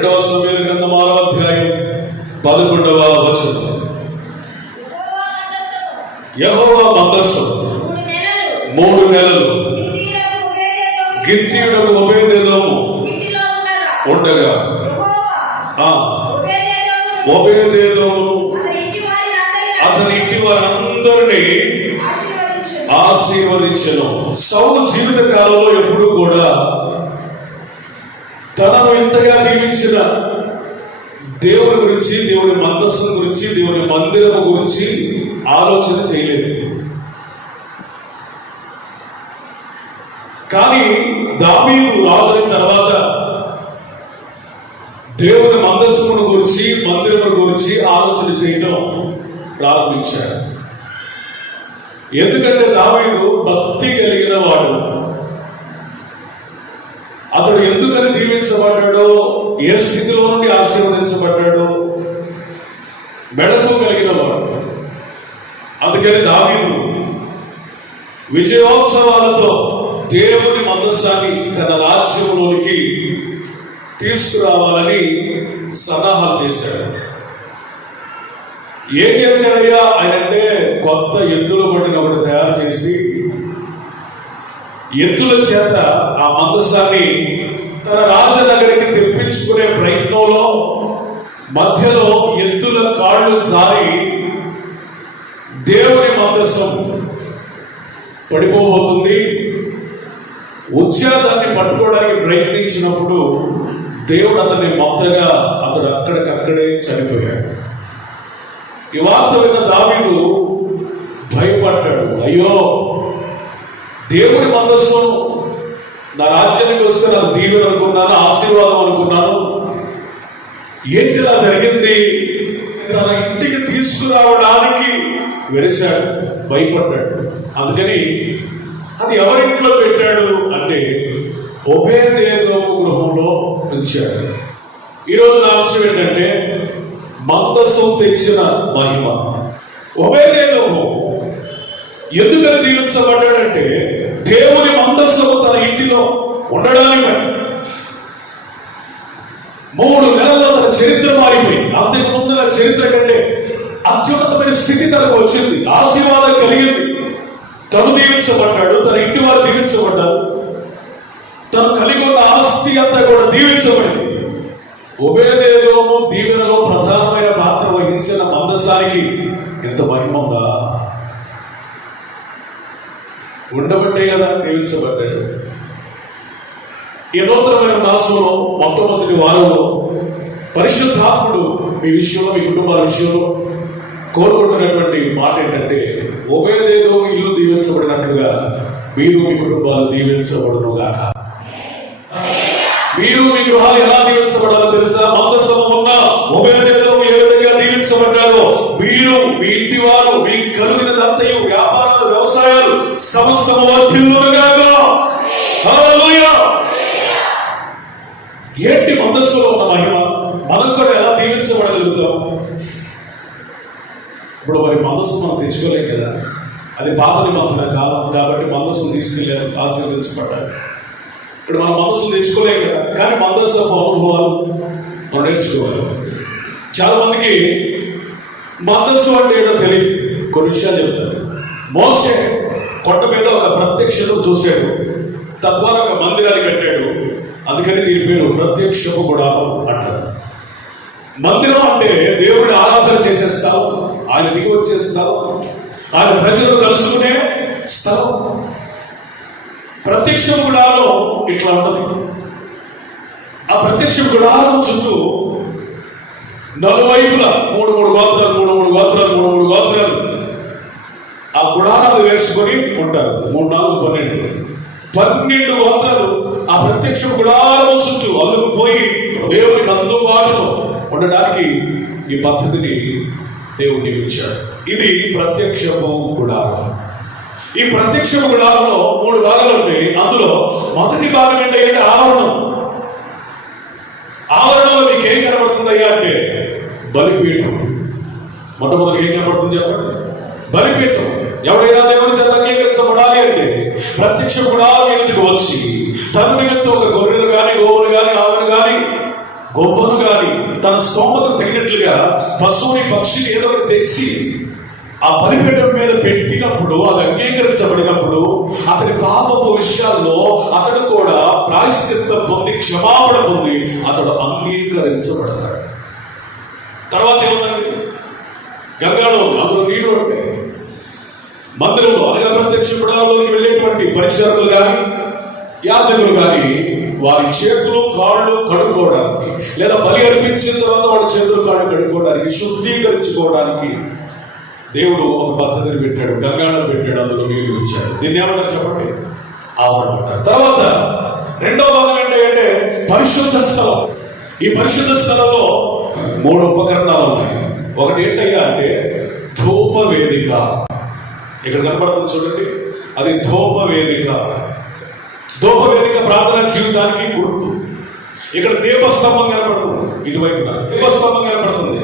రెండవ సమూయేలు గ్రంథం 6వ అధ్యాయం 11వ వచనం. యెహోవా మందస్సు 3 నెలలు గిత్తీయుడకు ఓబేదెదోము ఉండగా ఓబేదెదోము అతని ఇంటి వారందరినీ ఆశీర్వదించెను. సౌలు జీవిత కాలంలో ఎప్పుడు కూడా తనను ఇంతగా దీవించిన దేవుని గురించి, దేవుని మందస్సు గురించి, దేవుని మందిరము గురించి ఆలోచన చేయలేదు. కానీ దావీదు రాజైన తర్వాత దేవుని మందస్సును గురించి, మందిరము గురించి ఆలోచన చేయడం ప్రారంభించాడు. ఎందుకంటే దావీదు భక్తి కలిగిన వాడు. అతడు ఎందుకని దీవించబడ్డాడో, ఏ స్థితిలో నుండి ఆశీర్వదించబడ్డాడో మెళకువ కలిగిన వాడు. అందుకని దావీదు విజయోత్సవాలతో దేవుని మందస్సాన్ని తన రాజ్యంలోనికి తీసుకురావాలని సన్నాహాలు చేశాడు. ఏం చేశాడయ్యా ఆయన అంటే, కొత్త ఎద్దుల బండిని ఒకటి తయారు చేసి ఎద్దుల చేత ఆ మందసాన్ని తన రాజనగరికి తెప్పించుకునే ప్రయత్నంలో మధ్యలో ఎద్దుల కాళ్ళు జారి దేవుని మందసం పడిపోబోతుంది. దాన్ని పట్టుకోవడానికి ప్రయత్నించినప్పుడు దేవుడు అతన్ని మొత్తగా అతడు అక్కడికక్కడే చనిపోయాడు. ఈ వార్త విన్న దావీదు భయపడ్డాడు. అయ్యో, దేవుని మందస్సు నా రాజ్యానికి వస్తే నాకు దీవెన అనుకున్నాను, ఆశీర్వాదం అనుకున్నాను, ఏంటిలా జరిగింది? తన ఇంటికి తీసుకురావడానికి వెలిశాడు, భయపడ్డాడు. అందుకని అది ఎవరింట్లో పెట్టాడు అంటే ఓబేదెదోము గృహంలో ఉంచాడు. ఈరోజు నా అంశం ఏంటంటే మందస్సు తెచ్చిన మహిమ. ఓబేదెదోము ఎందుకని దీవించబడ్డాడంటే దేవుని మందస్సు తన ఇంటిలో ఉండడానికి. 3 నెలల్లో తన చరిత్ర మారిపోయింది. అంతకు ముందున్న చరిత్ర కంటే అత్యున్నతమైన స్థితి తనకు వచ్చింది, ఆశీర్వాదం కలిగింది. తను దీవించబడ్డాడు, తన ఇంటి వారు దీవించబడ్డారు, తను కలిగి ఉన్న ఆస్తి అంతా కూడా దీవించబడింది. ఓబేదెదోము దీవెనలో ప్రధానమైన పాత్ర వహించిన మందసానికి ఎంత మహిమ ఉందా! ఉండబట్టే కదా దీవించబడ్డాడు. ఈ నూతనమైన మాసంలో మొట్టమొదటి వారంలో పరిశుద్ధాత్ముడు మీ విషయంలో, మీ కుటుంబాల విషయంలో కోరుకుంటున్నటువంటి మాట ఏంటంటే, ఓబేదెదోము ఇల్లు దీవించబడినట్లుగా మీరు మీ కుటుంబాలు దీవించబడును గాక. మీరు మీ గృహాలు ఎలా దీవించబడాలో తెలుసా? మందసము ఉన్న ఓబేదెదోము ఏ విధంగా దీవించబడ్డారో మీరు, మీ ఇంటి వారు, మీ కలిగినదంతయు, వ్యాపారాలు, వ్యవసాయాలు సమస్తము వర్ధిల్లును గాక. హల్లెలూయా! ఏంటి మందస్సులో ఉన్న మహిమ? మనం కూడా ఎలా దీవించబడగలుగుతాం? ఇప్పుడు మరి మందస్సు మనం తెచ్చుకోలేం కదా. అది పాత నిబంధన కాలం కాబట్టి మందస్సును తీసుకెళ్ళారు, ఆశీర్వదించబడ్డారు. ఇప్పుడు మనం మందస్సును తెచ్చుకోలేం కదా. కానీ మందస్సు అనుభవాలు మనం నేర్చుకోవాలి. చాలా మందికి మందస్సు అంటే ఏంటో తెలియదు. కొన్ని విషయాలు చెప్తారు. మోసే కొండ మీద ఒక ప్రత్యక్షత చూశాడు, తద్వారా ఒక మందిరాన్ని కట్టాడు. అందుకని దీని పేరు ప్రత్యక్షపు గుడారం అంటారు. మందిరం అంటే దేవుడిని ఆరాధన చేసే స్థలం, ఆయన దిగి వచ్చే స్థలం, ఆయన ప్రజలను కలుసుకునే స్థలం. ప్రత్యక్ష గుడారం ఇట్లా ఉంటుంది. ఆ ప్రత్యక్ష గుడారం చుట్టూ నలువైపులా 3 గోత్రాలు ఆ గుడారాలు వేసుకొని ఉంటారు. 3, 4, 12 గోత్రాలు ఆ ప్రత్యక్ష గుడారం చుట్టూ అల్లుకుపోయి దేవునికి అందుబాటులో ఉండడానికి ఈ పద్ధతిని దేవుడు నియమించాడు. ఇది ప్రత్యక్షపు గుడారం. ఈ ప్రత్యక్షపు గుడారంలో 3 భాగాలు ఉంటాయి. అందులో మొదటి భాగం ఏంటంటే ఆవరణం. ఆవరణంలో మీకు ఏం కనబడుతుందయ్యా అంటే బలిపీఠం. మొట్టమొదటి ఏం కనబడుతుంది చెప్పండి? బలిపీఠం. ఎవరైనా దేవుని చేత అంగీకరించబడాలి అంటే ప్రత్యక్ష గుడారం ఎదుటికి వచ్చి తన నిమిత్తం ఒక గొర్రెలు కానీ, గోవులు కానీ, ఆవులు కానీ గొవ్వను గాని తన స్తోమతకు తగినట్లుగా పశువుని పక్షిని ఏదో ఒకటి తెచ్చి ఆ బలిపీఠం మీద పెట్టినప్పుడు అది అంగీకరించబడినప్పుడు అతని పాపపు విషయాల్లో అతడు కూడా ప్రాయశ్చిత్తం పొంది క్షమాపణ పొంది అతడు అంగీకరించబడతాడు. తర్వాత ఏముందండి? గంగాలో అందులో నీళ్లు ఉంటాయి. మందిరంలో అనగా ప్రత్యక్ష గుడారంలోకి వెళ్ళేటువంటి పరిచారకులు కానీ యాజకులు కానీ వారి చేతులు కాళ్ళు కడుక్కోవడానికి, లేదా బలి అర్పించిన తర్వాత వాడి చేతులు కాళ్ళు కడుక్కోవడానికి, శుద్ధీకరించుకోవడానికి దేవుడు ఒక పద్ధతిని పెట్టాడు. గంగాళం పెట్టాడు, అందులో నీళ్లు ఇచ్చాడు. దీన్ని ఏమంటారు చెప్పండి? ఆవరణ అంటారు. తర్వాత రెండో భాగం ఏంటంటే పరిశుద్ధ స్థలం. ఈ పరిశుద్ధ స్థలంలో 3 ఉపకరణాలు ఉన్నాయి. ఒకటి ఏంటయ్యా అంటే ధూప వేదిక. ఇక్కడ కనపడుతుంది చూడండి, అది ధూప వేదిక. ధూప వేదిక ప్రార్థన జీవితానికి గుర్తు. ఇక్కడ దీపస్తంభం కనపడుతుంది, ఇటువైపున దీపస్తంభం కనపడుతుంది.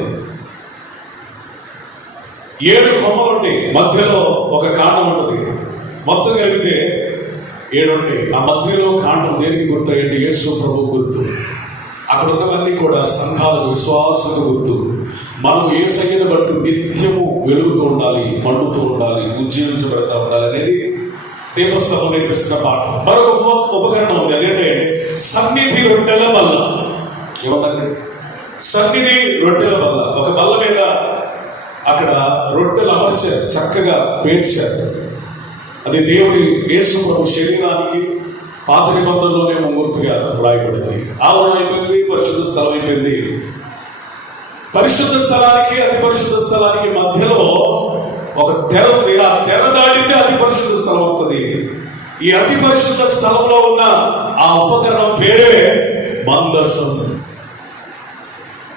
7 కొమ్మలు ఉంటాయి, మధ్యలో ఒక కాండం ఉంటుంది. మొత్తం కలిపితే 7 ఉంటాయి. ఆ మధ్యలో కాండం దేనికి గుర్తు అంటే యేసు ప్రభు గుర్తు. అక్కడ ఉన్నవన్నీ కూడా సంఘాలకు, విశ్వాసులకు గుర్తు. మనం యేసయ్యను బట్టి నిత్యము వెలుగుతూ ఉండాలి, మండుతూ ఉండాలి, ఉజ్జీవించబడతా ఉండాలి అనేది దీపస్తంభం నేర్పిస్తున్న పాఠం. మరొక ఉపకరణం ఉంది, అదేంటంటే సన్నిధి రొట్టెల బల్ల. ఏమందండి? సన్నిధి రొట్టెల బల్ల. ఒక బల్ల మీద అక్కడ రొట్టెలు అమర్చారు, చక్కగా పేర్చారు. అది దేవుడి యేసు ప్రభు శరీరానికి పాత నిబంధనలోనే గుర్తుగా రాయబడింది. ఆవరణ అయిపోయింది, పరిశుద్ధ స్థలం అయిపోయింది. పరిశుద్ధ స్థలానికి అతి పరిశుద్ధ స్థలానికి మధ్యలో ఒక తెర ఉంది. ఆ తెర దాటితే అతి పరిశుద్ధ స్థలం వస్తుంది. ఈ అతి పరిశుద్ధ స్థలంలో ఉన్న ఆ ఉపకరణం పేరే మందసం.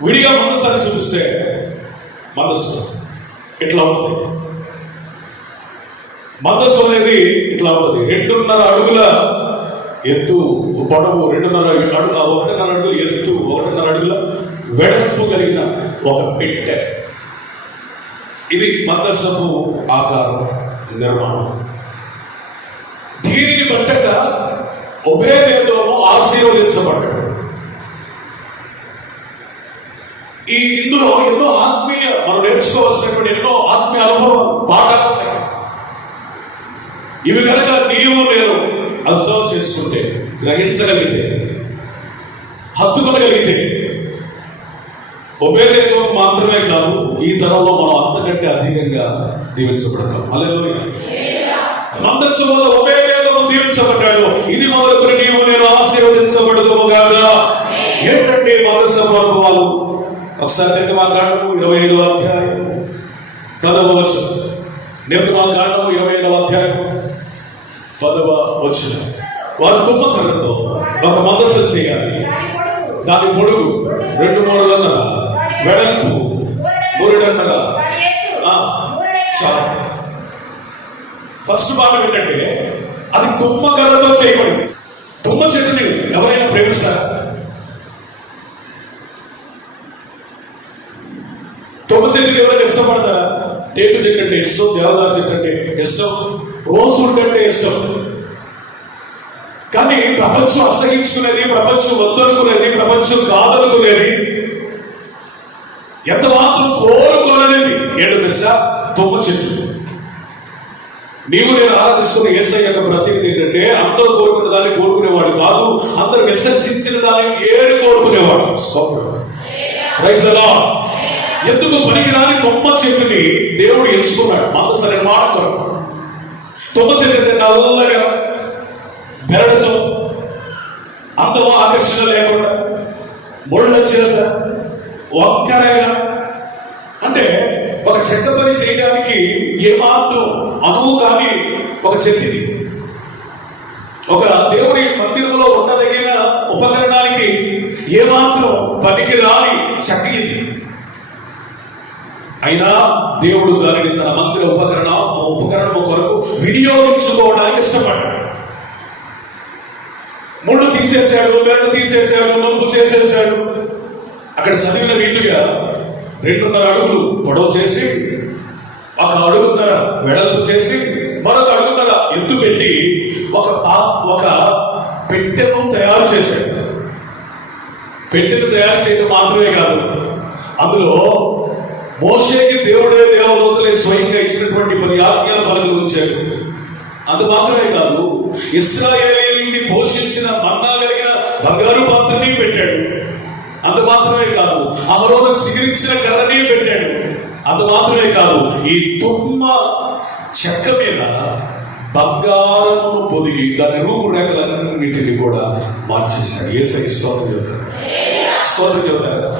విడిగా మందసాన్ని చూపిస్తే మందస్సు ఇట్లా ఉంటుంది. మందస్సు అనేది ఇట్లా ఉంటుంది. 2.5 అడుగుల ఎత్తు పొడవు, 1.5 అడుగుల ఎత్తు, 1.5 అడుగుల వెడల్పు కలిగిన ఒక పెట్టె. ఇది మందసపు ఆకారం, నిర్మాణం. దీనిని బట్టట ఒబేదెదోము ఆశీర్వదించబడ్డాడు. ఇందులో ఎన్నో ఆత్మీయ, మనం నేర్చుకోవాల్సినటువంటి ఎన్నో ఆత్మీయ అనుభవం పాఠాలు ఉన్నాయి. ఇవి కనుక నీవు నేను అబ్జర్వ్ చేసుకుంటే, గ్రహించగలిగితే, హత్తుకొనగలిగితే, ఒబేదెదోము మాత్రమే కాదు, ఈ తరంలో మనం అంతకంటే అధికంగా దీవించబడతాం. హల్లెలూయా. మందస్సు వల్ల ఒబేదెదోము దీవించబడ్డాడు. ఇది మొదలుకొని నీవు నేను ఆశీర్వదించబడదుము గాక. ఏంటంటే మందస్సు అనుభవాలు? ఒకసారి నిర్గమాకాండము 25వ అధ్యాయం 10వ వచనం. నిర్గమాకాండము 25వ అధ్యాయం 10వ వచనం. వారు తుమ్మకర్రతో ఒక మందస్సు చేయాలి. దాని పొడుగు 2 మూరలున్నర, వెడల్పు 3.5. చాలు. ఫస్ట్ భాగం ఏంటంటే అది తుమ్మకర్రతో చేయబడింది. తుమ్మ చెట్టుని ఎవరైనా ప్రేమిస్తారా? తుమ్మ చెట్టుని ఎవరైనా ఇష్టపడతారా? టేకు చెట్టు అంటే ఇష్టం, దేవదారు చెట్టు అంటే ఇష్టం, రోజు అంటే ఇష్టం. కానీ ప్రపంచం అసహించుకునేది, ప్రపంచం వద్దనుకునేది, ప్రపంచం కాదనుకునేది, ఎంత మాత్రం కోరుకోననేది ఏంటో తెలుసా? తుమ్మ చెట్టు. నీవు నేను ఆరాధిస్తున్న యేసయ్య యొక్క ప్రత్యేకత ఏంటంటే అందరూ కోరుకున్న దాన్ని కోరుకునేవాడు కాదు, అందరూ విసర్జించిన దాన్ని ఏరు కోరుకునేవాడు. Praise the lord. ఎందుకు పనికిరాని తుమ్మ చెట్టుని దేవుడు ఎంచుకున్నాడు మందస నిర్మాణ కొరకు. తుమ్మ చెట్టు అంటే నల్లగా, బెరడుతో, అందమో ఆకర్షణ లేకుండా, ముళ్ళ చేత, వంకరగా, అంటే ఒక చెక్క పని చేయడానికి ఏమాత్రం అనువు కాని ఒక చెట్టుని, ఒక దేవుడి మందిరంలో ఉండదగిన ఉపకరణానికి ఏమాత్రం పనికి రాని చెక్క ఇది. అయినా దేవుడు దానిని తన మందిర ఉపకరణము కొరకు వినియోగించుకోవడానికి ఇష్టపడ్డాడు. ముళ్ళు తీసేశాడు, బెరడు తీసేశాడు, నొంపు చేసేశాడు. అక్కడ చదివిన రీతిగా 2.5 అడుగులు పొడవు చేసి, 1 అడుగున్నర వెడల్పు చేసి, మరొక అడుగున్నర ఎత్తు పెట్టి ఒక పెట్టెను తయారు చేశాడు. పెట్టెను తయారు చేయడం మాత్రమే కాదు, అందులో మోషేకి దేవుడే దేవదూతలే స్వయంగా ఇచ్చినటువంటి 10 ఆజ్ఞల పలకలు ఉంచాడు. అంత మాత్రమే కాదు, ఇశ్రాయేలీయుల్ని పోషించిన మన్నా కలిగిన బంగారు పాత్రని పెట్టాడు. అంత మాత్రమే కాదు, అహరోను సిగిరించిన కర్రని పెట్టాడు. అంత మాత్రమే కాదు, ఈ తుమ్మ చెక్క మీద బంగారమును పొదిగి దాని రూపురేఖలన్నింటినీ కూడా మార్చేశాడు. యేసయ్య స్తోత్రం చెబుతారు, స్తోత్రం చెబుతారు.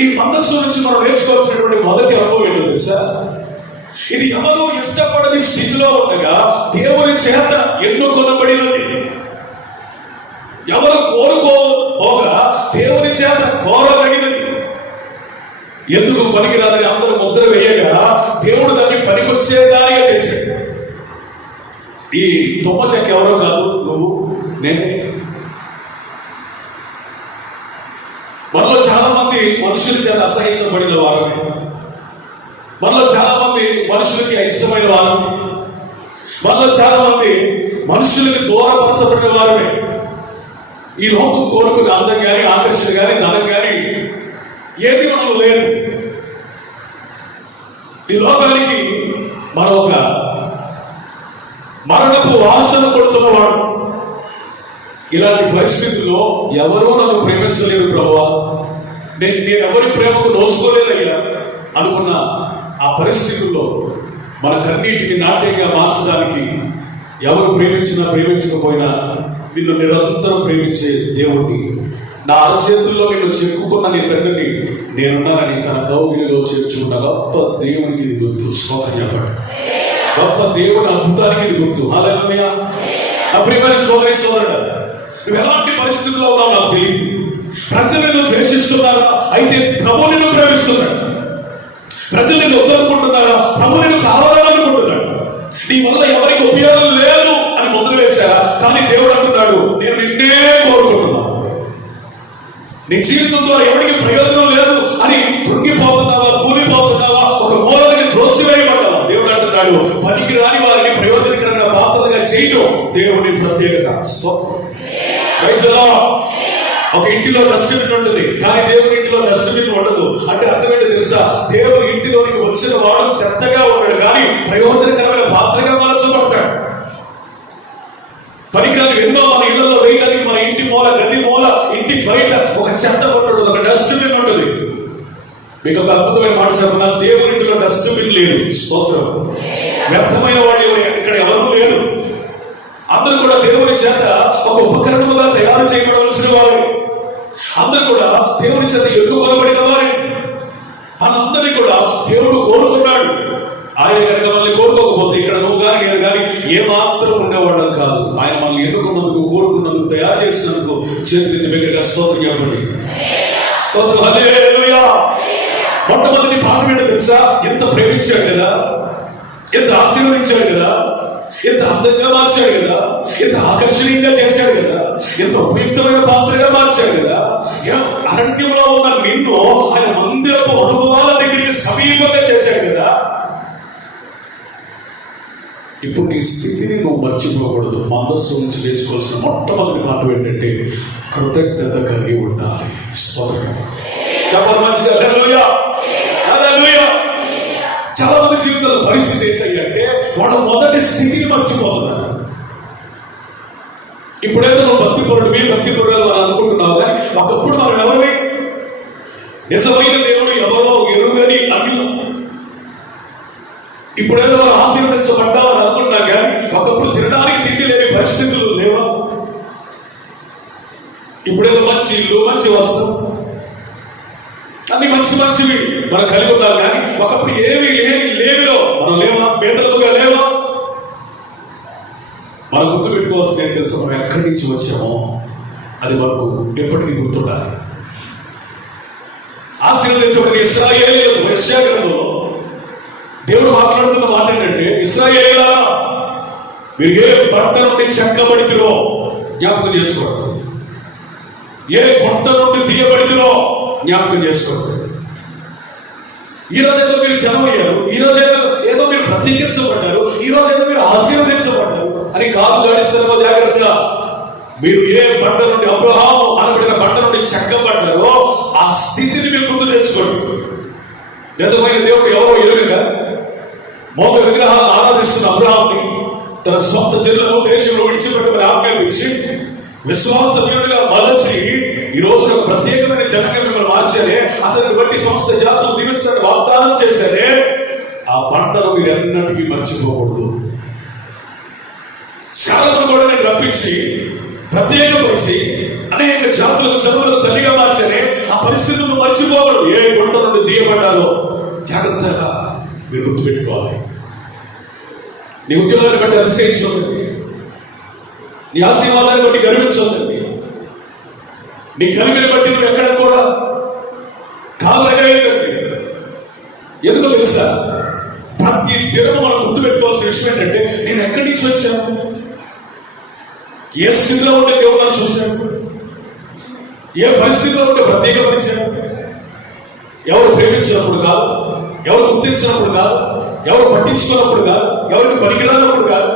ఈ మందస్సు నుంచి మనం నేర్చుకోవాల్సినటువంటి మొదటి అనుభవం ఏంటో తెలుసా? ఇది ఎవరు ఇష్టపడని స్థితిలో ఉండగా దేవుని చేత ఎన్నుకొనబడినది. ఎవరు కోరుకోగా దేవుని చేత కోరదగినది. ఎందుకు పనికిరాదని అందరూ ముద్ర వేయగా దేవుడు దాన్ని పనికొచ్చేదానిగా చేశాడు. ఈ తుమ్మ చెక్క ఎవరో కాదు, నువ్వు నేనే. మనలో చాలా మంది మనుషుల చేత అసహించబడిన వారమే. మనలో చాలా మంది మనుషులకి అయిష్టమైన వారమే. మనలో చాలా మంది మనుషులకి దూరపరచబడిన వారమే. ఈ లోకం కోరుకునే అందం కానీ, ఆకర్షణ కానీ, ధనం కానీ ఏది మనలో లేదు. ఈ లోకానికి మనం ఒక మరణపు వాసన కొడుతున్నవాడు. ఇలాంటి పరిస్థితుల్లో ఎవరూ నన్ను ప్రేమించలేరు ప్రభువా, నేను ఎవరి ప్రేమకు నోసుకోలేదయ్యా అనుకున్న ఆ పరిస్థితుల్లో మన కన్నీటిని నాట్యంగా మార్చడానికి ఎవరు ప్రేమించినా ప్రేమించకపోయినా నిన్ను నిరంతరం ప్రేమించే దేవుణ్ణి, నా అరచేతుల్లో నిన్ను చెక్కుకున్న నీ తండ్రిని నేనున్నానని తన కౌగిలిలో చేర్చుకున్న గొప్ప దేవునికి ఇది గుర్తు. స్తోత్రం చెప్పండి. గొప్ప దేవుని అద్భుతానికి ఇది గుర్తు. హల్లెలూయా. నా ప్రియమైన సోదరి సోదరుడా, నువ్వు ఎలాంటి పరిస్థితుల్లో ఉన్నావు నాకు తెలియదు. ప్రజలు నిన్ను ద్వేషిస్తున్నారా? అయితే ప్రభు నిన్ను ప్రేమిస్తున్నాడు. ప్రజలు నిన్ను వద్దనుకుంటున్నారా? ప్రభు నిన్ను కావాలనుకుంటున్నాడు. నీ వల్ల ఎవరికి ఉపయోగం లేదు అని ముద్ర వేశారా? కానీ దేవుడు అంటున్నాడు, నేను నిన్నే కోరుకుంటున్నాను. నీ జీవితం ద్వారా ఎవరికి ప్రయోజనం లేదు అని కృంగిపోతున్నావా, కూలిపోతున్నావా, ఒక మూలానికి త్రోసివేయబడ్డావా? దేవుడు అంటున్నాడు, పనికి రాని వారిని ప్రయోజనకరమైన పాత్రలుగా చేయటం దేవుని ప్రత్యేకత. ఒక ఇంటిలో డస్ట్బిన్ ఉంటుంది, కానీ దేవుని ఇంటిలో డస్ట్బిన్ ఉండదు. అంటే అర్థం ఏంటో తెలుసా? దేవుని ఇంటిలోనికి వచ్చిన వాడు చెత్తగా ఉన్నాడు, కానీ ప్రయోజనకరమైన పాత్రగా మలచబడతాడు. పనికిరాని ఎన్నో మన ఇళ్లలో వేయడానికి మన ఇంటి మూల, గది మూల, ఇంటి బయట ఒక చెత్త ఉంటుంది, ఒక డస్ట్బిన్ ఉంటుంది. మీకు ఒక అద్భుతమైన మాట చెప్పాలి, దేవుని ఇంటిలో డస్ట్బిన్ లేదు. స్తోత్రం. వ్యర్థమైన వాళ్ళు ఇక్కడ ఎవరు లేరు. అందరూ కూడా దేవుని చేత ఒక ఉపకరణముగా తయారు చేయబడవలసిన వారు. అందరూ కూడా దేవుని చేత ఎన్నుకొనబడిన వారే. మనందరినీ కూడా దేవుడు కోరుకున్నాడు. ఆయన కనుక మనల్ని కోరుకోకపోతే ఇక్కడ నువ్వు కానీ నేను కానీ ఏమాత్రం ఉండేవాళ్ళం కాదు. ఆయన మనల్ని ఎన్నుకున్నందుకు, కోరుకున్నందుకు, తయారు చేసినందుకు చేతులెత్తి బిగ్గరగా స్తోత్రం చెప్పండి. స్తోత్రం. హల్లెలూయా. మొట్టమొదటి పాఠం ఏంటో తెలుసా? ఎంత ప్రేమించాడు కదా, ఎంత ఆశీర్వదించాడు కదా, ఎంత అందంగా మార్చాడు కదా, ఎంత ఆకర్షణీయంగా చేశాడు కదా, ఎంత ఉపయుక్తమైన పాత్రగా మార్చాడు కదా. అరణ్యంలో ఉన్న నిన్ను ఆయన మందిరపు అనుభవాల దగ్గరికి సమీపంగా చేశాడు కదా. ఇప్పుడు నీ స్థితిని నువ్వు మర్చిపోకూడదు. మనస్సు నుంచి నేర్చుకోవాల్సిన మొట్టమొదటి పాఠం ఏంటంటే కృతజ్ఞత కలిగి ఉండాలి. చెప్పాలి మంచిగా. హల్లెలూయా, హల్లెలూయా. చాలా మంది జీవితంలో పరిస్థితి ఏంటంటే వాడు మొదటి స్థితిని మర్చిపోతున్నారు. ఇప్పుడేదో నువ్వు భక్తిపరుడివి, భక్తిపరుడు అని అనుకుంటున్నావు, కానీ ఒకప్పుడు మనం ఎవరివి? నిజమైన దేవుడు ఎవరో ఎరుగని అన్యులు. ఇప్పుడేదో మనం ఆశీర్వదించబడ్డామని అనుకుంటున్నాం, కానీ ఒకప్పుడు తినడానికి తిండి లేని పరిస్థితులు లేవా? ఇప్పుడేదో మంచి ఇల్లు, మంచి వస్త్రం, అన్ని మంచి మంచివి మనం కలిగి ఉన్నాం, కానీ ఒకప్పుడు ఏమి లేవిలో మనం లేవా? పేదలుగా లేవా? మనం గుర్తుపెట్టుకోవాల్సింది ఏం తెలుసు? మనం ఎక్కడి నుంచి వచ్చామో అది మనకు ఎప్పటికీ గుర్తుండాలి. ఆశీర్వదించబడిన ఇశ్రాయేలీయులతో యెషయా గ్రంథంలో దేవుడు మాట్లాడుతున్న మాట ఏంటంటే, ఇశ్రాయేలీయులారా, మీరు ఏ బండ నుండి చెక్కబడితిరో జ్ఞాపకం చేసుకోండి, ఏ గుంట నుండి తీయబడితిరో జ్ఞాపకం చేసుకోండి. ఈ రోజు ఏదో మీరు జనమయ్యారు, ఈ రోజు ఏదో మీరు ప్రత్యేకించబడ్డారు, ఈ రోజు ఏదో మీరు ఆశీర్వదించబడ్డారు అని కాదు జాడిస్తారో జాగ్రత్తగా. మీరు ఏ బండ నుండి అబ్రహాము అనబడిన బండ నుండి చెక్కబడ్డారో ఆ స్థితిని మీరు గుర్తు తెచ్చుకోండి. నిజమైన దేవుడు ఎవరో ఎరుగగా మోగ విగ్రహాలను ఆరాధిస్తున్న అబ్రహాముని తన సొంత జిల్లాలో దేశంలో విడిచిపెట్టమని ఆజ్ఞాపించి విశ్వాసమయుడిగా మలచి ఈ రోజున ఒక ప్రత్యేకమైన జనంగా మిమ్మల్ని మార్చారే, అతన్ని బట్టి సమస్త జాతులు దీవిస్తాడని వాగ్దానం చేశారే, ఆ బండను మీరు ఎన్నటికీ మర్చిపోకూడదు. శాలమును కూడా నేను రప్పించి ప్రత్యేకపరిచి అనేక జాతులకు జనులకు తల్లిగా మార్చారే, ఆ పరిస్థితులను మర్చిపోకూడదు. ఏ గుంట నుండి తీయబడ్డాలో జాగ్రత్తగా మీరు గుర్తుపెట్టుకోవాలి. నీ ఉద్యోగాన్ని బట్టి అతిశయించొద్దండి, నీ ఆశీర్వాదాన్ని బట్టి గర్వించొద్దండి, నీ కలిమిని బట్టి నువ్వు ఎక్కడ కూడా కాలగేయదండి. ఎందుకో తెలుసా, ప్రతి దినము మనం గుర్తుపెట్టుకోవాల్సిన విషయం ఏంటంటే, నేను ఎక్కడి నుంచి వచ్చాను, ఏ స్థితిలో ఉంటే దేవుడు నన్ను చూశాను, ఏ పరిస్థితిలో ఉంటే ప్రత్యేకపరిచాను. ఎవరు ప్రేమించినప్పుడు కాదు, ఎవరు గుర్తించినప్పుడు కాదు, ఎవరు పట్టించుకున్నప్పుడు కాదు, ఎవరికి పనికిరానప్పుడు కాదు.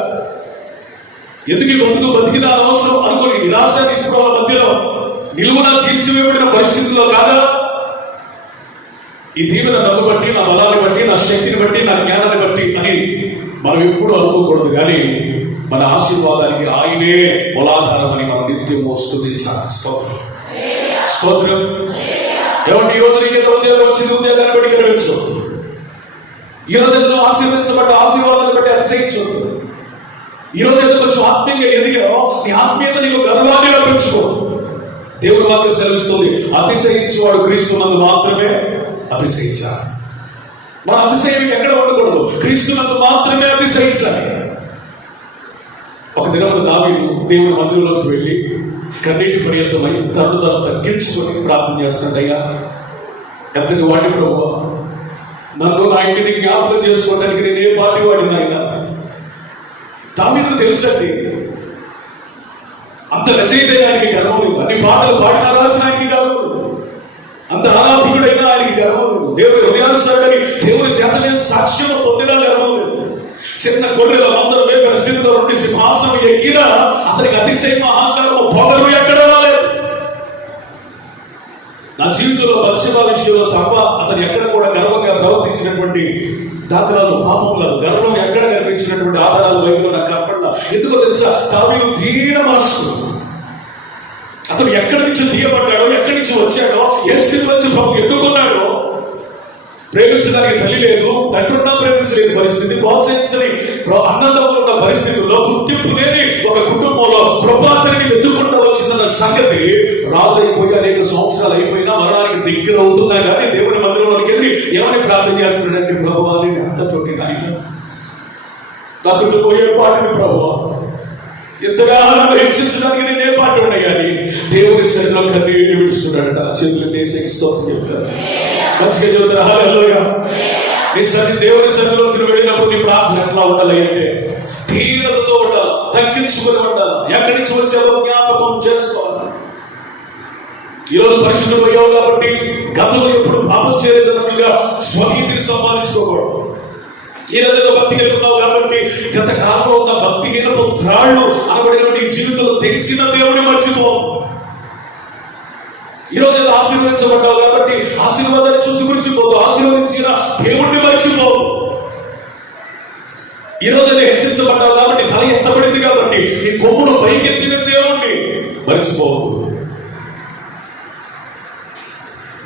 ఎందుకు ఈ బతికినా అవసరం అనుకుని నిరాశ నిస్పృహల మధ్యలో నిలువునా చీల్చివేయబడిన పరిస్థితుల్లో కాదా. ఈ దీవెన నన్ను బట్టి, నా బలాన్ని బట్టి, నా శక్తిని బట్టి, నా జ్ఞానాన్ని బట్టి అని మనం ఎప్పుడు అనుకోకూడదు. కానీ మన ఆశీర్వాదానికి ఆయనే మూలాధారం అని మనం నిత్యము స్తుతించాలి. స్తోత్రం, స్తోత్రం. ఏమంటే ఈ రోజు నీకు ఉద్యోగం వచ్చింది, ఉద్యోగాన్ని బట్టి గర్వించు. ఈ రోజు ఏదో ఆశీర్వదించబడ్డ ఆశీర్వాదాన్ని బట్టి అతిశయించు. ఈ రోజు ఏదో కొంచెం ఆత్మీయంగా ఎదిగావు, నీ ఆత్మీయత నీకు గర్వాన్ని రప్పించుకో. దేవుడు వాక్యం సెలవిస్తుంది, అతిశయించువాడు క్రీస్తునందు మాత్రమే అతిశయించాలి. మన అతిశయం ఎక్కడ ఉండకూడదు, క్రీస్తునందు మాత్రమే అతిశయించాలి. ఒక దినమున దావీదు దేవుడి మందిరంలోకి వెళ్ళి కన్నీటి పర్యంతమై తను తగ్గించుకొని ప్రార్థన చేస్తున్నాడయ్యా, ఎంతటి వాడిని ప్రభువా, నన్ను నా ఇంటిని జ్ఞాపకం చేసుకోవడానికి నేను ఏ పార్టీ వాడిని ఆయన. దావీదు తెలుసండి, అంత రచయితైన ఆయనకి గర్వం లేదు, అన్ని పాటలు పాడినా రాసిన ఆయనకి గర్వం లేదు, అంత ఆరాధికుడైనా ఆయనకి గర్వం లేదు, దేవుడి హృదయానుసారుడని దేవుడి చేతనే సాక్ష్యం పొందినా గర్వం లేదు. చిన్న గొర్రెల మందరం వేప స్థితిలో నుండి సింహాసనం ఎక్కినా అతనికి అతిశయం, అహంకారం, పొగరు ఎక్కడ రాలేదు. నా జీవితంలో బత్షెబా విషయంలో తప్ప అతను ఎక్కడ కూడా గర్వంగా ప్రవర్తించినటువంటి దాఖలాలు, పాపం కాదు, గర్వం ఎక్కడ కనిపించినటువంటి ఆధారాలు బైబిల్లో నాకు కనపడలా. ఎందుకో తెలుసా, దావీదు దీన మనస్కుడు. అతను ఎక్కడి నుంచి తీయబడ్డాడో, ఎక్కడి నుంచి వచ్చాడో, ఏ స్థితి నుంచి ప్రభు ఎన్నుకున్నాడో, ప్రేమించడానికి తల్లి లేదు, తండ్రి ఉన్నా ప్రేమించలేని పరిస్థితి, ప్రోత్సహించని అన్నదమ్ములు ఉన్న పరిస్థితుల్లో, గుర్తింపు లేని ఒక కుటుంబంలో కృపాతని వెతుక్కుంటూ వచ్చిందన్న సంగతి రాజు అయిపోయి అనేక సంవత్సరాలు అయిపోయినా మరణానికి దగ్గర అవుతున్నా కానీ దేవుడి మందిరంలోకి వెళ్ళి ఏమని ప్రార్థన చేస్తున్నాడంటే, ప్రభువా నేను అంతతోటి నాయన నా కుటుంబం ఏ పాటిది ప్రభువా, ఎంతగా నన్ను హెచ్చించడానికి నేను ఏ పాట ఉన్నాయి కానీ దేవుడి శరీరంలో కన్నీరు విడుస్తున్నాడట. చేతులు తీసి స్తోత్రం చెప్తారు, మంచిగా చెబుతారు హల్లెలూయా. నీ దేవుడి సన్నిధిలోకి వెళ్ళినప్పుడు నీ ప్రార్థన ఎట్లా ఉండాలి అంటే, తీవ్రతతో ఉండాలి, తగ్గించుకొని ఉండాలి, ఎక్కడి నుంచి వచ్చేవో జ్ఞాపకం చేసుకోవాలి. ఈరోజు పరిశుద్ధులు అయ్యావు కాబట్టి గతంలో ఎప్పుడు పాపం చేయలేదన్నట్టుగా స్వనీతిని సంపాదించుకోకూడదు. ఈ రోజు భక్తిహీనున్నావు కాబట్టి గత కాలంలో ఉన్న భక్తిహీనపు త్రాళ్ళు అనబడినటువంటి జీవితంలో తెచ్చిన దేవుని మర్చిపో. ఈ రోజు ఏదో ఆశీర్వదించబడ్డావు కాబట్టి ఆశీర్వాదాన్ని చూసి మురిసిపోతూ ఆశీర్వదించిన దేవుణ్ణి మర్చిపోవు. ఈ రోజు ఏదో హెచ్చరించబడ్డావు కాబట్టి తల ఎత్తబడింది కాబట్టి నీ కొమ్మును పైకెత్తిన దేవుణ్ణి మర్చిపోవద్దు.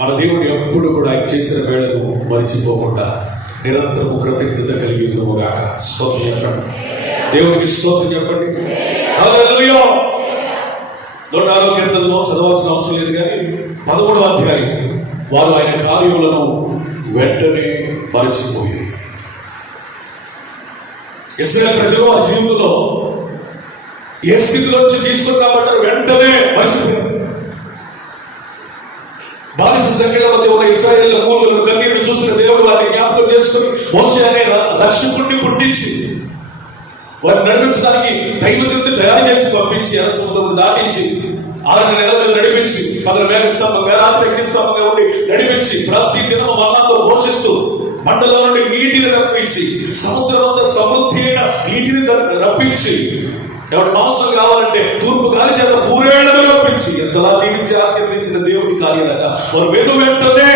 మన దేవుడు ఎప్పుడు కూడా ఆయన చేసిన వేళను మర్చిపోకుండా నిరంతరము కృతజ్ఞత కలిగి ఉందముగాక. స్తోత్రం చెప్పండి, దేవునికి స్తోత్రం చెప్పండి. హల్లెలూయా. 106వ కీర్తనలో చదవాల్సిన అవసరం లేదు కానీ 13వ అధ్యాయం, వారు ఆయన కార్యములను వెంటనే మరచిపోయి. ఇశ్రాయేలు ప్రజలు ఆ జీవితంలో ఏ స్థితిలో నుంచి తీసుకుని రాబడ్డారు, వెంటనే మరచిపోయారు. బానిస సంఖ్యల మధ్య ఉన్న ఇశ్రాయేలు మూలులను కన్నీరు చూసిన దేవుడు వారిని జ్ఞాపకం చేసుకుని మోషే అనే రక్షకుడిని పుట్టించి వారిని నడిపించడానికి దైవజనుడిని తయారు చేసి పంపించి ఎర్ర సముద్రం దాటించి 6 నెలల మీద నడిపించి పగల మేఘస్తంభంగా రాత్రి అగ్నిస్తంభంగా ఉండి నడిపించి ప్రతి దినము మన్నాతో పోషిస్తూ మండలం నుండి నీటిని రప్పించి సముద్రం అంతా సమృద్ధి అయిన నీటిని రప్పించి ఎవరి మాంసం కావాలంటే తూర్పు గాలి చేత పూరేళ్లను ఒప్పించి ఎంతలా దీవించి ఆశీర్వదించిన దేవుడి కార్యాలట వారు వెంటనే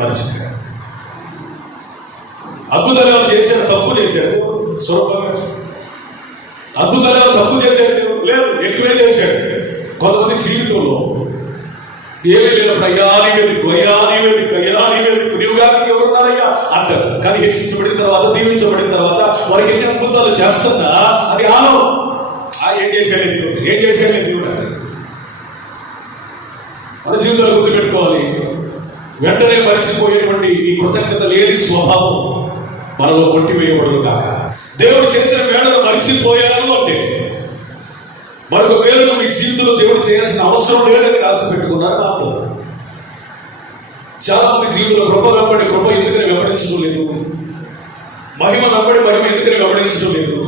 మర్చిపోయారు. అద్భుతాలు చేశాడు, తప్పు చేశాడు స్వరూపంగా. అద్భుతాలు తప్పు చేశాడు లేదు, ఎక్కువే చేశాడు. కొంతమంది జీవితంలో ఏమీ లేనప్పుడు అయ్యా నీవెదుకు నీవు కాక ఎవరున్నారయ్యా అంటారు. కానీ హెచ్చించబడిన తర్వాత, దీవించబడిన తర్వాత వారికి ఎన్ని అద్భుతాలు చేస్తున్నా అది ఆలో ఏం చేశాడే దేవుడు అంటారు. మన జీవితంలో గుర్తుపెట్టుకోవాలి, వెంటనే మరిచిపోయేటువంటి ఈ కృతజ్ఞత లేని స్వభావం మనలో కొట్టివేయబడును కాక. దేవుడు చేసిన వేళను మరిచిపోయాను అంటే మరొక వేళను మీ జీవితంలో దేవుడు చేయాల్సిన అవసరం లేదని రాసి పెట్టుకున్నారు నా అర్థం. చాలా మంది జీవితంలో కృప వెంబడి కృప ఎందుకని వెంబడించడం లేదు, మహిమ వెంబడి మహిమ ఎందుకని వెంబడించడం లేదు,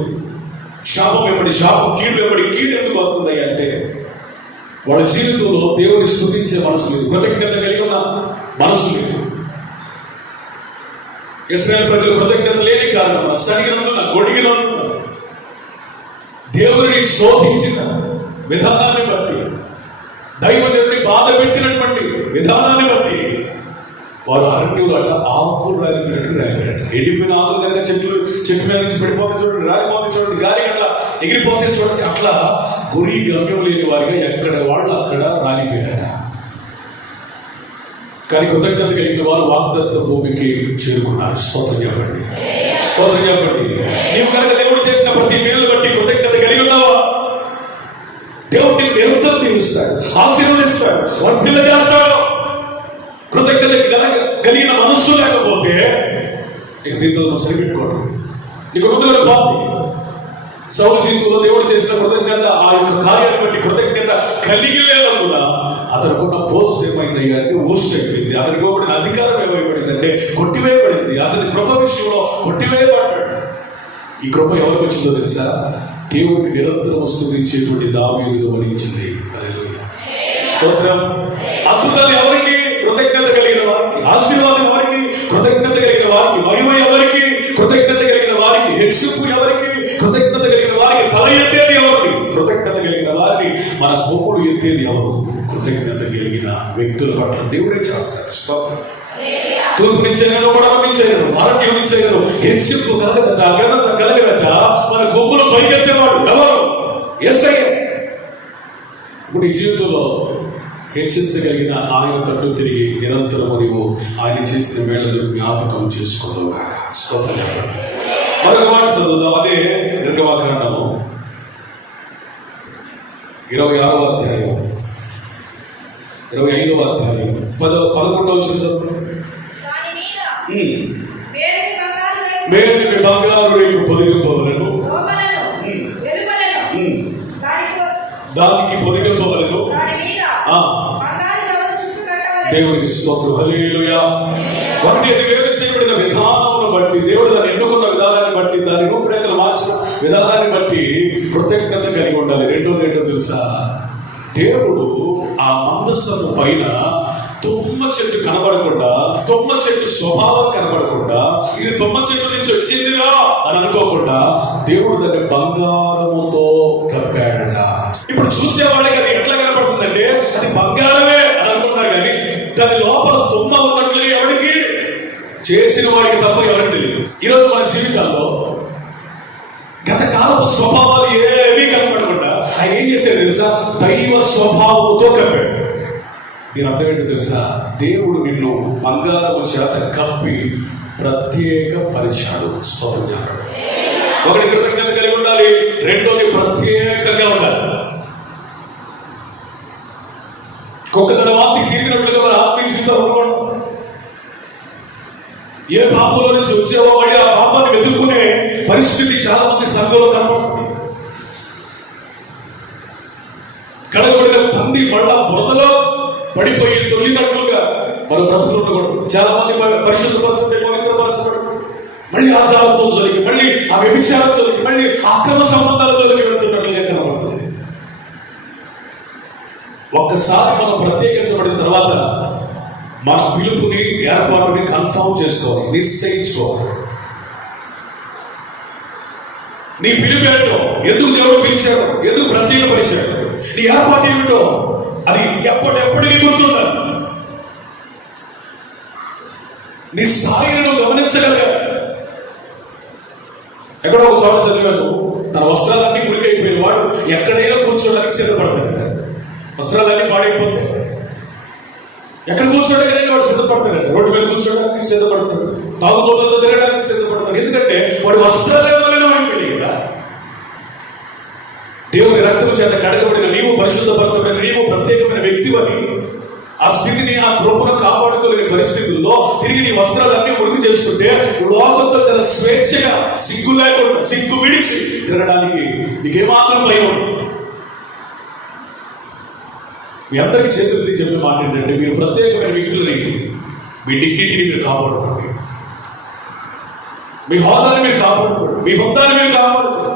శాపం వెంబడి శాపం, కీడు వెంబడి కీడు ఎందుకు వస్తుంది అంటే వాళ్ళ జీవితంలో దేవుని స్తుతించే మనసు లేదు, కృతజ్ఞత కలిగి ఉన్న మనసు లేదు. ఇశ్రాయేలు ప్రజలు కృతజ్ఞత లేని కారణం సరిగినందున గొడిగినందున దేవుడిని శోధించిన విధానాన్ని బట్టి, దైవజనుడిని బాధ పెట్టినటువంటి విధానాన్ని బట్టి వారు అరణ్యులు అట్లా ఆకులు రాలిపోయినట్టు రాలిపోయారట. ఎండిపోయిన ఆకులు కనుక చెట్టు మీద నుంచి పడిపోతే చూడండి, రాలిపోతే చూడండి, గాలి అట్లా ఎగిరిపోతే చూడండి, అట్లా గురి గమ్యం లేని వారిగా ఎక్కడ వాళ్ళు అక్కడ రాలిపోయారట. కానీ కృతజ్ఞత కలిగిన వారు వాగ్దత్త భూమికి చేరుకున్నారు. స్తోత్రం చెప్పండి, స్తోత్రం చెప్పండి. నీవు కనుక దేవుడు చేసిన ప్రతి మేలు బట్టి కృతజ్ఞత కలిగి ఉన్నావా? దేవుడిని నిరంతరం దీవిస్తాడు, ఆశీర్వదిస్తాడు, వర్ధిల్ల చేస్తాడు. కృతజ్ఞత కలిగిన మనస్సు లేకపోతే ఇక దీంతో మనం సరిపెట్టుకోవడం నీకు వృద్ధుల బాధి. సౌలు జీవితంలో దేవుడు చేసిన కృతజ్ఞత, ఆ యొక్క కార్యాన్ని బట్టి కృతజ్ఞత కలిగి లేనందున అతనుకున్న పోస్ట్ ఏమైంది అంటే ఊస్ట్ అయిపోయింది. అతనికి ఇవ్వబడిన అధికారం ఏమైపడింది అంటే కొట్టివేయబడింది. అతని కృప విషయంలో కొట్టివేయబడ్డాడు. ఈ కృప ఎవరికి వచ్చిందో తెలుసా? దేవుడికి నిరంతరం స్తుతించేటువంటి దావీదును వరించింది. హల్లెలూయా, స్తోత్రం. అద్భుతాలు ఎవరికి? కృతజ్ఞత కలిగిన వారికి. ఆశీర్వాదం ఎవరికి? కృతజ్ఞత కలిగిన వారికి. మహిమ ఎవరికి? కృతజ్ఞత కలిగిన వారికి. హెచ్చింపు ఎవరికి? కృతజ్ఞత కలిగిన వారికి. తల ఎత్తేది ఎవరికి? కృతజ్ఞత కలిగిన వారిని. మన కోపుడు ఎత్తేది ఎవరు? కృతజ్ఞత కలిగిన వ్యక్తుల పట్ల దేవుడే చేస్తారు. స్తోత్రం. తూర్పు నుంచైనా కూడా నుంచైనా అరణ్యం నుంచైనా హెచ్చింపు కలగదట, అఘనత కలగదట. మన గొప్పలు పైకెత్తేవాడు ఎవరు? యేసయ్య. ఇప్పుడు ఈ జీవితంలో హెచ్చించగలిగిన ఆయన తట్టు తిరిగి నిరంతరం నీవు ఆయన చేసిన వేళలు జ్ఞాపకం చేసుకోవడం కాక. స్తోత్రం చెప్పండి. మరొక మాట చదువుదాం. అదే 2వ కాండము 26వ అధ్యాయం 25వ అధ్యాయం 11వ వచనం. మేలుకి బంగారు రేకు పొదిగింపవలెను, దానికి పొదిగింపవలెను. దేవునికి స్తోత్రం. హల్లెలూయా. ఒకటి, అది వేరు చేయబడిన విధానం బట్టి, దేవుడు దాన్ని ఎన్నుకున్న విధానాన్ని బట్టి, దాని రూపురేఖలు మార్చిన విధానాన్ని బట్టి కృతజ్ఞత కలిగి ఉండాలి. రెండోది ఏంటో తెలుసా? దేవుడు ఆ మందసము పైన తుమ్మ చెట్టు కనబడకుండా, తుమ్మ చెట్టు స్వభావం కనబడకుండా, ఇది తుమ్మ చెట్టు నుంచి వచ్చిందిరా అని అనుకోకుండా దేవుడు దాన్ని బంగారముతో కప్పాడ. ఇప్పుడు చూసేవాళ్ళకి అది ఎట్లా కనబడుతుందంటే అది బంగారమే అని అనుకుంటారు, కానీ దాని లోపల తుమ్మ ఉన్నట్లుగా ఎవరికి? చేసిన వాడికి తప్ప ఎవరికి తెలియదు. ఈరోజు మన జీవితాల్లో గత కాలపు స్వభావాలు ఏమీ కనబడకుండా ఆయన ఏం చేశారు తెలుసా? దైవ స్వభావంతో కప్పాడు. దీని అర్థం ఏంటో తెలుసా? దేవుడు నిన్ను బంగారము చేత కప్పి ప్రత్యేక పరిచాడు. స్తోత్రం చెప్పండి. ఒకటి కృతజ్ఞత కలిగి ఉండాలి, రెండోది ప్రత్యేకంగా ఉండాలి. ఒక్క తన వార్తకి తిరిగినట్లుగా మన ఆత్మీయ జీవితం ఉండకూడదు. ఏ పాపంలో నుంచి వచ్చేవో వాడి ఆ పాపాన్ని వెతుక్కునే పరిస్థితి చాలా మంది సంఘంలో కనబడుతుంది. కడగబడిన పంది మళ్ళా బురదలో పడిపోయి తొలినట్లుగా మన బ్రతుకులు ఉండకూడదు. చాలా మంది పరిశుద్ధపరచబడి, పవిత్రపరచబడి మళ్ళీ ఆచారంతో జోలికి, మళ్ళీ ఆ వ్యభిచారం జోలికి, మళ్ళీ అక్రమ సంబంధాల జోలికి వెళ్తున్నట్లుగా కనబడుతుంది. ఒక్కసారి మనం ప్రత్యేకించబడిన తర్వాత మన పిలుపుని, ఏర్పాటుని కన్ఫర్మ్ చేసుకోవాలి, నిశ్చయించుకోవాలి. నీ పిలుపు ఏంటో, ఎందుకు దేవుడు పిలిచాడు, ఎందుకు ప్రత్యేకపరిచాడు, నీ ఏర్పాటు ఏమిటో అది ఎప్పటికీ గుర్తుండాలి. నీ స్థాయిని నువ్వు గమనించగలగాలి. ఎక్కడో ఒక చోట చదివాను, తన వస్త్రాలన్నీ మురికైపోయిన వాడు ఎక్కడైనా కూర్చోడానికి సిద్ధపడతాడంట. వస్త్రాలన్నీ పాడైపోతాయి, ఎక్కడ కూర్చోడానికి వాడు సిద్ధపడతాడంట. రోడ్డు మీద కూర్చోడానికి సిద్ధపడతాడు, తాగుబోతులతో తిరగడానికి సిద్ధపడతాడు. ఎందుకంటే వాడి వస్త్రాలే మలినమైపోయాయి కదా. దేవుని రక్తం చేత కడగబడిన నీవు, పరిశుద్ధపరచబడిన నీవు ప్రత్యేకమైన వ్యక్తివని, ఆ స్థితిని, ఆ కృపను కాపాడుకోలేని పరిస్థితుల్లో తిరిగి నీ వస్త్రాలన్నీ మురుగు చేసుకుంటే లోకంతో చాలా స్వేచ్ఛగా, సిగ్గు లేకుండా, సిగ్గు విడిచి తిరగడానికి నీకేమాత్రం భయం ఉండదు. మీ అందరికీ చేతులకి చెప్పిన మాట ఏంటంటే, మీరు ప్రత్యేకమైన వ్యక్తులని, మీ డిగ్నిటీని మీరు కాపాడుకోండి, మీ హోదాని మీరు కాపాడుకోండి, మీ హోదాని మీరు కాపాడుకోండి,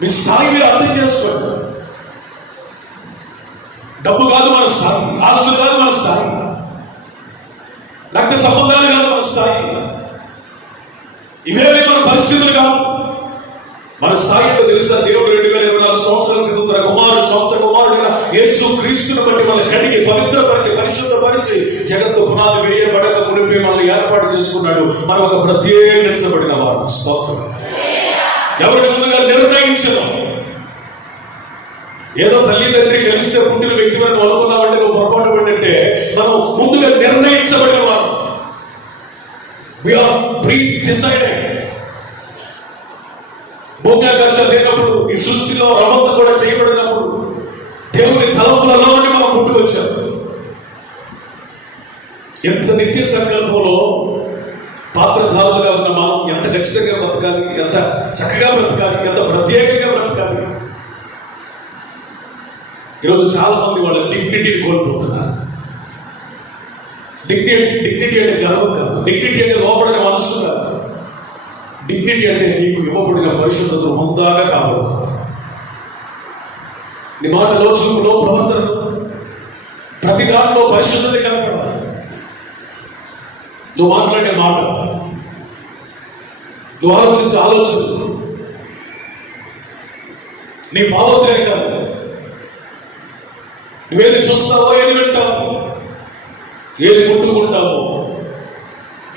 మీ స్థాయి మీరు అర్థం చేసుకోండి. డబ్బు కాదు మన స్థాయి, ఆస్తులు కాదు మన స్థాయి, రక్త సంబంధాలు కాదు మన స్థాయి, ఇవేనే మన పరిస్థితులు కాదు. మన స్థాయి ఏంటో తెలుసా? దేవుడు 2024 సంవత్సరాల క్రితం తన కుమారుడు, సొంత కుమారుడైన యేసు క్రీస్తుని బట్టి మనల్ని కడిగి, పవిత్రపరిచి, పరిశుద్ధపరిచి, జగత్తు పునాది వేయబడక మునిపే మనల్ని ఏర్పాటు చేసుకున్నాడు. మనం ఒక ప్రత్యేకించబడిన వారు. స్తోత్రం. ఎవరిని ముందుగా నిర్ణయించడం, ఏదో తల్లిదండ్రి కలిస్తే పుట్టిన వ్యక్తులను అనుకున్నామంటే నువ్వు పొరపాటు పడినట్టే. మనం ముందుగా నిర్ణయించబడిన వారు. భూమి ఆకాశాలు లేనప్పుడు, ఈ సృష్టిలో రవంత కూడా చేయబడినప్పుడు, దేవుని తలంపులలో నుండి మనం పుట్టుకొచ్చాం. ఎంత నిత్య సంకల్పంలో పాత్రధారులుగా ఉన్న మనం ఎంత ఖచ్చితంగా బ్రతకాలి, ఎంత చక్కగా బ్రతకాలి, ఎంత ప్రత్యేకంగా బ్రతకాలి. ఈరోజు చాలా మంది వాళ్ళ డిగ్నిటీని కోల్పోతున్నారు. డిగ్నిటీ అంటే గర్వం కాదు, డిగ్నిటీ అంటే లోపడిన మనస్సు కాదు, డిగ్నిటీ అంటే నీకు ఇవ్వబడిన పరిశుద్ధతను హుందాగా కాపాడుకోవాలి. నీ మాటలో, చూపులో, ప్రవర్తనలో, ప్రతి దాంట్లో పరిశుద్ధత కనపడాలి. నువ్వు మాట్లాడే మాట, నువ్వు ఆలోచించే ఆలోచన, నీ భావోద్రేకాలు, నువ్వేది చూస్తావో, ఏది వింటావో, ఏది ముట్టుకుంటావో,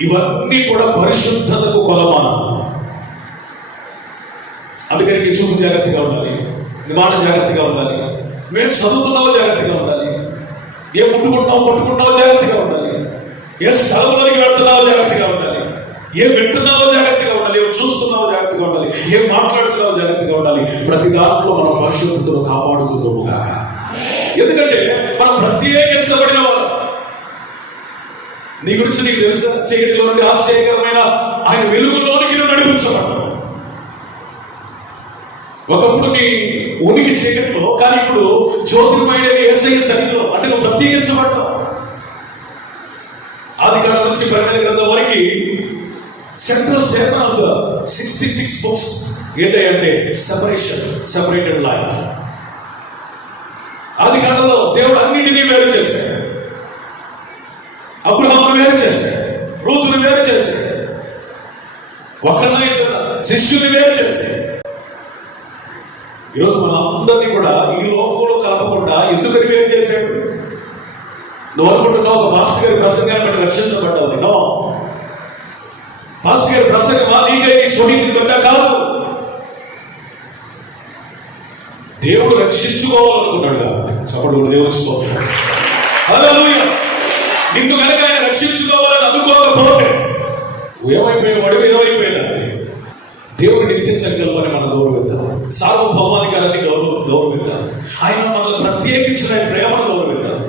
ఇవన్నీ కూడా పరిశుద్ధతకు కొలమానం. అందుకని నీ చూపు జాగ్రత్తగా ఉండాలి, నీ మాట జాగ్రత్తగా ఉండాలి, మేము చదువుతున్నావో జాగ్రత్తగా ఉండాలి, ఏ పట్టుకుంటున్నావో జాగ్రత్తగా ఉండాలి, ఏ స్థలంలోనికి వెళ్తున్నావో జాగ్రత్తగా ఉండాలి, ఏం వింటున్నావో జాగ్రత్తగా ఉండాలి, ఏం చూస్తున్నావో జాగ్రత్తగా ఉండాలి, ఏం మాట్లాడుతున్నావో జాగ్రత్తగా ఉండాలి. ప్రతి దాంట్లో మనం పరిశుద్ధతను కాపాడుకుందాము కాక. ఎందుకంటే మనం ప్రత్యేకించబడిన వారు. నీ గురించి నీకు తెలుసా? చీకటిలో నుండి ఆశ్చర్యకరమైన ఆయన వెలుగులోనికి నువ్వు నడిపించబడ్డావు. ఒకప్పుడు నీ ఉనికి చీకటిలో, కానీ ఇప్పుడు జ్యోతిర్మయుడైన యేసయ్య సన్నిధిలో, అంటే నువ్వు ప్రత్యేకించబడ్డావు. ఆదికాండం నుంచి పరిమళ గ్రంథం వరకు central seven of the 66 books ఏంటంటే సెపరేటెడ్ లైఫ్. ఆదికాండంలో దేవుడు అన్నింటినీ వేరు చేశాడు. అబ్రహామును వేరు చేశాడు, రూతును వేరు చేశాడు, ఒకరిన ఇద్దరు శిష్యుని వేరు చేశాడు. ఈరోజు మనందరినీ కూడా ఈ లోకంలో కలపకుండా ఎందుకని వేరు చేశాడు? నువ్వు అనుకుంటున్నావు ఒక పాస్టర్ గారి ప్రసంగాన్ని బట్టి రక్షించబడ్డావు. నేను పాస్టర్ గారి ప్రసంగమా నీకై నీ స్వనీతిని బట్టా కాదు. దేవుడు రక్షించుకోవాలనుకున్నాడు కాబట్టి చప్పుడు కూడా దేవుడికి స్తోత్రం. హల్లెలూయా. నిన్ను కనుక ఆయన రక్షించుకోవాలని అనుకోకపోతే ఏమైపోయేవాడు, ఏమైపోయేదా? దేవుడి నిత్య సంకల్పాన్ని మనం గౌరవిద్దాం, సార్వభౌమాధికారాన్ని గౌరవిద్దాం, ఆయన మనల్ని ప్రత్యేకించిన ఆయన ప్రేమను గౌరవిద్దాం.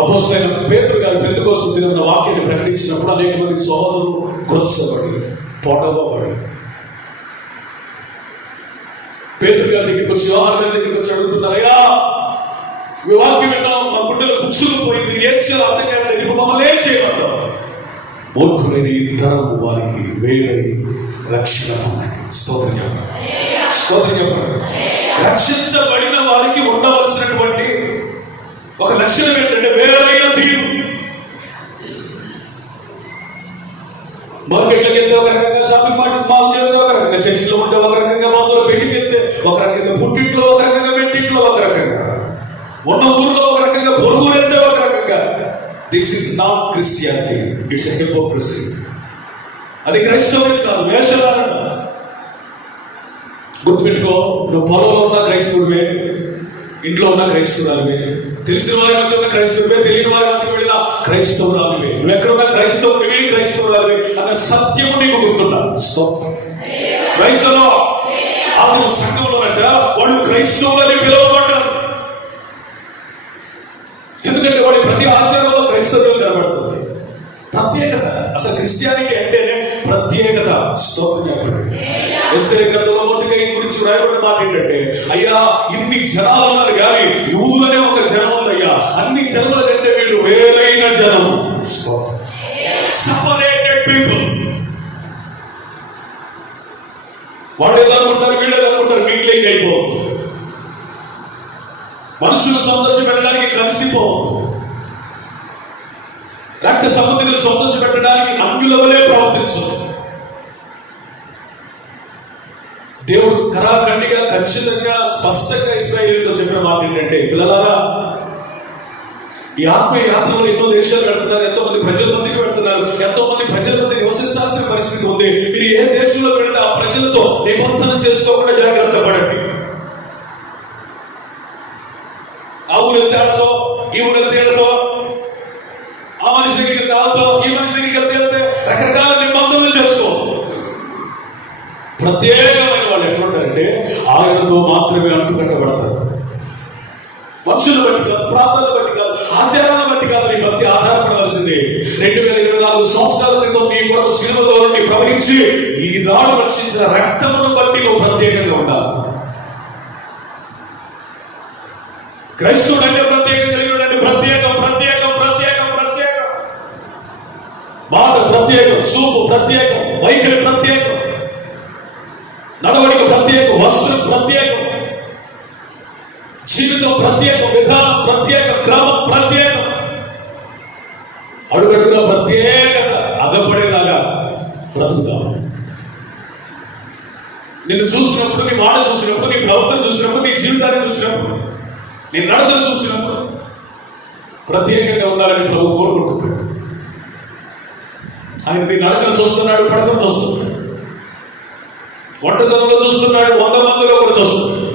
అపోస్తలుడైన పేతురు గారు పెంతెకోస్తు దినమున వాక్యాన్ని ప్రకటించినప్పుడు అనేక మంది సోదరులు గొలుసబడి, పొడవబడి పేతురు గారి దగ్గరికి వచ్చి, యోహాను గారి దగ్గరికి వచ్చి అడుగుతున్నారు, అయ్యా మీ వాక్యం విన్నాం, మా గుండెలో కూర్చుకుపోయింది, ఏం చేయాలో అర్థం కావట్లేదు, ఇప్పుడు మమ్మల్ని ఏం చేయమంటావు? మూర్ఖులైన ఇద్దరు వారికి వేరై రక్షణ పొందండి. స్తోత్రం చెప్పండి, స్తోత్రం చెప్పండి. రక్షించబడిన వారికి ఉండవలసినటువంటి ఒక లక్షణం ఏంటంటే వేరైన తీరు. మార్కెట్లోకి వెళ్తే ఒక రకంగా, మాకు వెళ్తే ఒక రకంగా, చర్చిలో ఉంటే ఒక రకంగా, మామూలు పెళ్లికి వెళ్తే ఒక రకంగా, పుట్టింట్లో ఒక రకంగా, మెట్టింట్లో ఒక రకంగా, ఉన్న ఊరిలో ఒక రకంగా, పొరుగు వెళ్తే ఒక రకంగా. This is not Christianity, it's a hypocrisy. అది క్రైస్తవం కాదు, వేషధారణ. గుర్తుపెట్టుకో, నువ్వు పొలంలో ఉన్న క్రైస్తవుడివే, ఇంట్లో ఉన్న క్రైస్తవురాలివే, తెలిసిన వారి మధ్య ఉన్న క్రైస్తవుడివే, తెలియని వారి మధ్య వెళ్ళిన క్రైస్తవురాలివే, నువ్వు ఎక్కడున్న క్రైస్తవుడివే, క్రైస్తవురాలివే అన్న సత్యము నీకు గుర్తుండాలి. క్రైస్తవులో ఆత్మ సంఘంలోనట వాళ్ళు క్రైస్తవులని పిలువబడ్డారు. ఎందుకంటే వాడి ప్రతి ఆచారంలో క్రైస్తవులు కనబడుతుంది. ప్రత్యేకత. అసలు క్రిస్టియానిటీ అంటేనే ప్రత్యేకత. స్తోత్రం చెప్పండి. ఎస్తేరు గ్రంథంలో మొదటిగా గురించి రాయబడిన మాట ఏంటంటే, అయ్యా ఇన్ని జనాలు ఉన్నారు కానీ యూదులనే ఒక జనం ఉందయ్యా, అన్ని జనముల కంటే వీళ్ళు వేరైన జనము. Separated people. వాళ్ళు ఏదనుకుంటారు, వీళ్ళు ఏదనుకుంటారు, మింగ్లింగ్ అయిపోవద్దు, మనుషులు సంతోష పెట్టడానికి కలిసిపోవద్దు, రక్త సంబంధికులు సంతోష పెట్టడానికి అన్యుల వలె ప్రవర్తించదు. దేవుడు కరాఖండిగా ఖచ్చితంగా స్పష్టంగా ఇశ్రాయేలుతో చెప్పిన మాట ఏంటంటే, పిల్లలారా ఈ ఆత్మీయ యాత్రలో ఎన్నో దేశాలు పెడుతున్నారు, ఎంతో మంది ప్రజల మధ్యకి పెడుతున్నారు, ఎంతో మంది ప్రజల మధ్య నివసించాల్సిన పరిస్థితి ఉంది. మీరు ఏ దేశంలో వెళితే ఆ ప్రజలతో నిబంధన చేసుకోకుండా జాగ్రత్త పడండి. ఆ ఊరు వెళ్తే ఆడతో, ఈ ఊరు వెళ్తే ఏడతో, ఆ మనిషి దగ్గరికి వెళ్తే ఆడతో, ఈ మనిషి దగ్గరికి వెళ్తే రకరకాల నిబంధనలు చేసుకో. ప్రత్యేకమైన వాళ్ళు ఎట్లుంటారంటే ఆయనతో మాత్రమే అంటుకట్టబడతారు. మనుషులు బట్టి కాదు, ప్రాంతాలను బట్టి కాదు, ఆచారాలను బట్టి కాదు, నీ భక్తి ఆధారపడవలసింది. 2024 సంవత్సరాల క్రితం నీ కొరకు సిలువలో నుండి ప్రవహించి ఈ నాడు రక్షించిన రక్తమును బట్టి నువ్వు ప్రత్యేకంగా ఉండాలి. క్రైస్తవుడు అంటే ప్రత్యేకం, కలిగిన అంటే ప్రత్యేకం, ప్రత్యేకం, ప్రత్యేకం, ప్రత్యేకం. మాట ప్రత్యేకం, చూపు ప్రత్యేకం, వైఖరి ప్రత్యేకం, నడవడిక ప్రత్యేకం, వస్త్రం ప్రత్యేకం, జీవితం ప్రత్యేకం, విధానం ప్రత్యేకం, క్రమం ప్రత్యేకం, అడుగడుగున ప్రత్యేకత. అగపడేలాగా బ్రతుకుతాం. నిన్ను చూసినప్పుడు, నీ మాట చూసినప్పుడు, నీ ప్రవర్తన చూసినప్పుడు, నీ జీవితాన్ని చూసినప్పుడు, నీ నడతను చూసినప్పుడు ప్రత్యేకంగా ఉండాలని ప్రభు కోరుకుంటున్నాడు. ఆయన నీ నడకను చూస్తున్నాడు, పడకను చూస్తున్నాడు, వంటతనంలో చూస్తున్నాడు, 100 మందిలో కూడా చూస్తున్నాడు.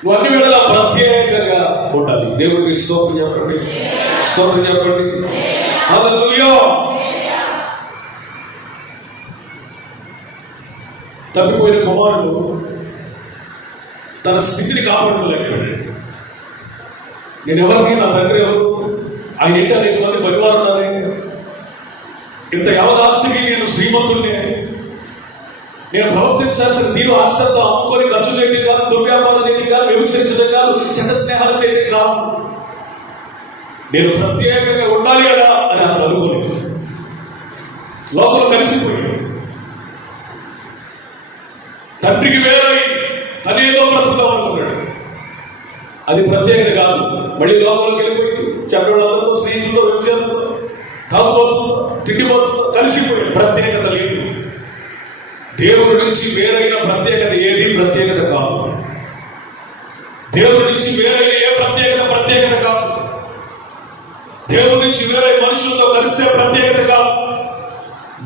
నువ్వు అన్ని వేళలా ప్రత్యేకంగా ఉండాలి. దేవుడికి స్తోత్రం చెప్పండి, స్తోత్రం చెప్పండి. హల్లెలూయా. తప్పిపోయిన కుమారుడు తన స్థితిని కాపాడుకోలేకపోయాడు. నేను ఎవరిని, నా తండ్రి ఎవరు, ఆయన ఏంటి, అనేక మంది పరివారం ఉన్నారే, ఇంత యావదాస్తికి నేను శ్రీమంతుడిని, నేను ప్రవర్తించాల్సిన తీరు ఆస్తంతో అమ్ముకొని ఖర్చు చేయడం కాదు, దుర్వ్యాపారం చేయడం కాదు, వ్యభిచరించడం కాదు, చెడ్డ స్నేహాలు చేయడం కాదు, నేను ప్రత్యేకంగా ఉండాలి కదా అని అతను అనుకోలేదు. లోపల కలిసిపోయి తండ్రికి వేరై తనేదో బ్రతుకుతాం అనుకున్నాడు. అది ప్రత్యేకత కాదు. మళ్ళీ లోపలికి వెళ్ళిపోయి చెడ్డోళ్ళతో, స్నేహితులతో, వ్యభిచారంతో, తాగుబోతులతో, తిండిపోతులతో కలిసిపోయి ప్రత్యేకత లేదు. దేవుడి నుంచి వేరైన ప్రత్యేకత ఏది ప్రత్యేకత కాదు. దేవుడి నుంచి వేరైన ఏ ప్రత్యేకత ప్రత్యేకత కాదు. దేవుడి నుంచి వేరే మనుషులతో కలిస్తే ప్రత్యేకత కాదు.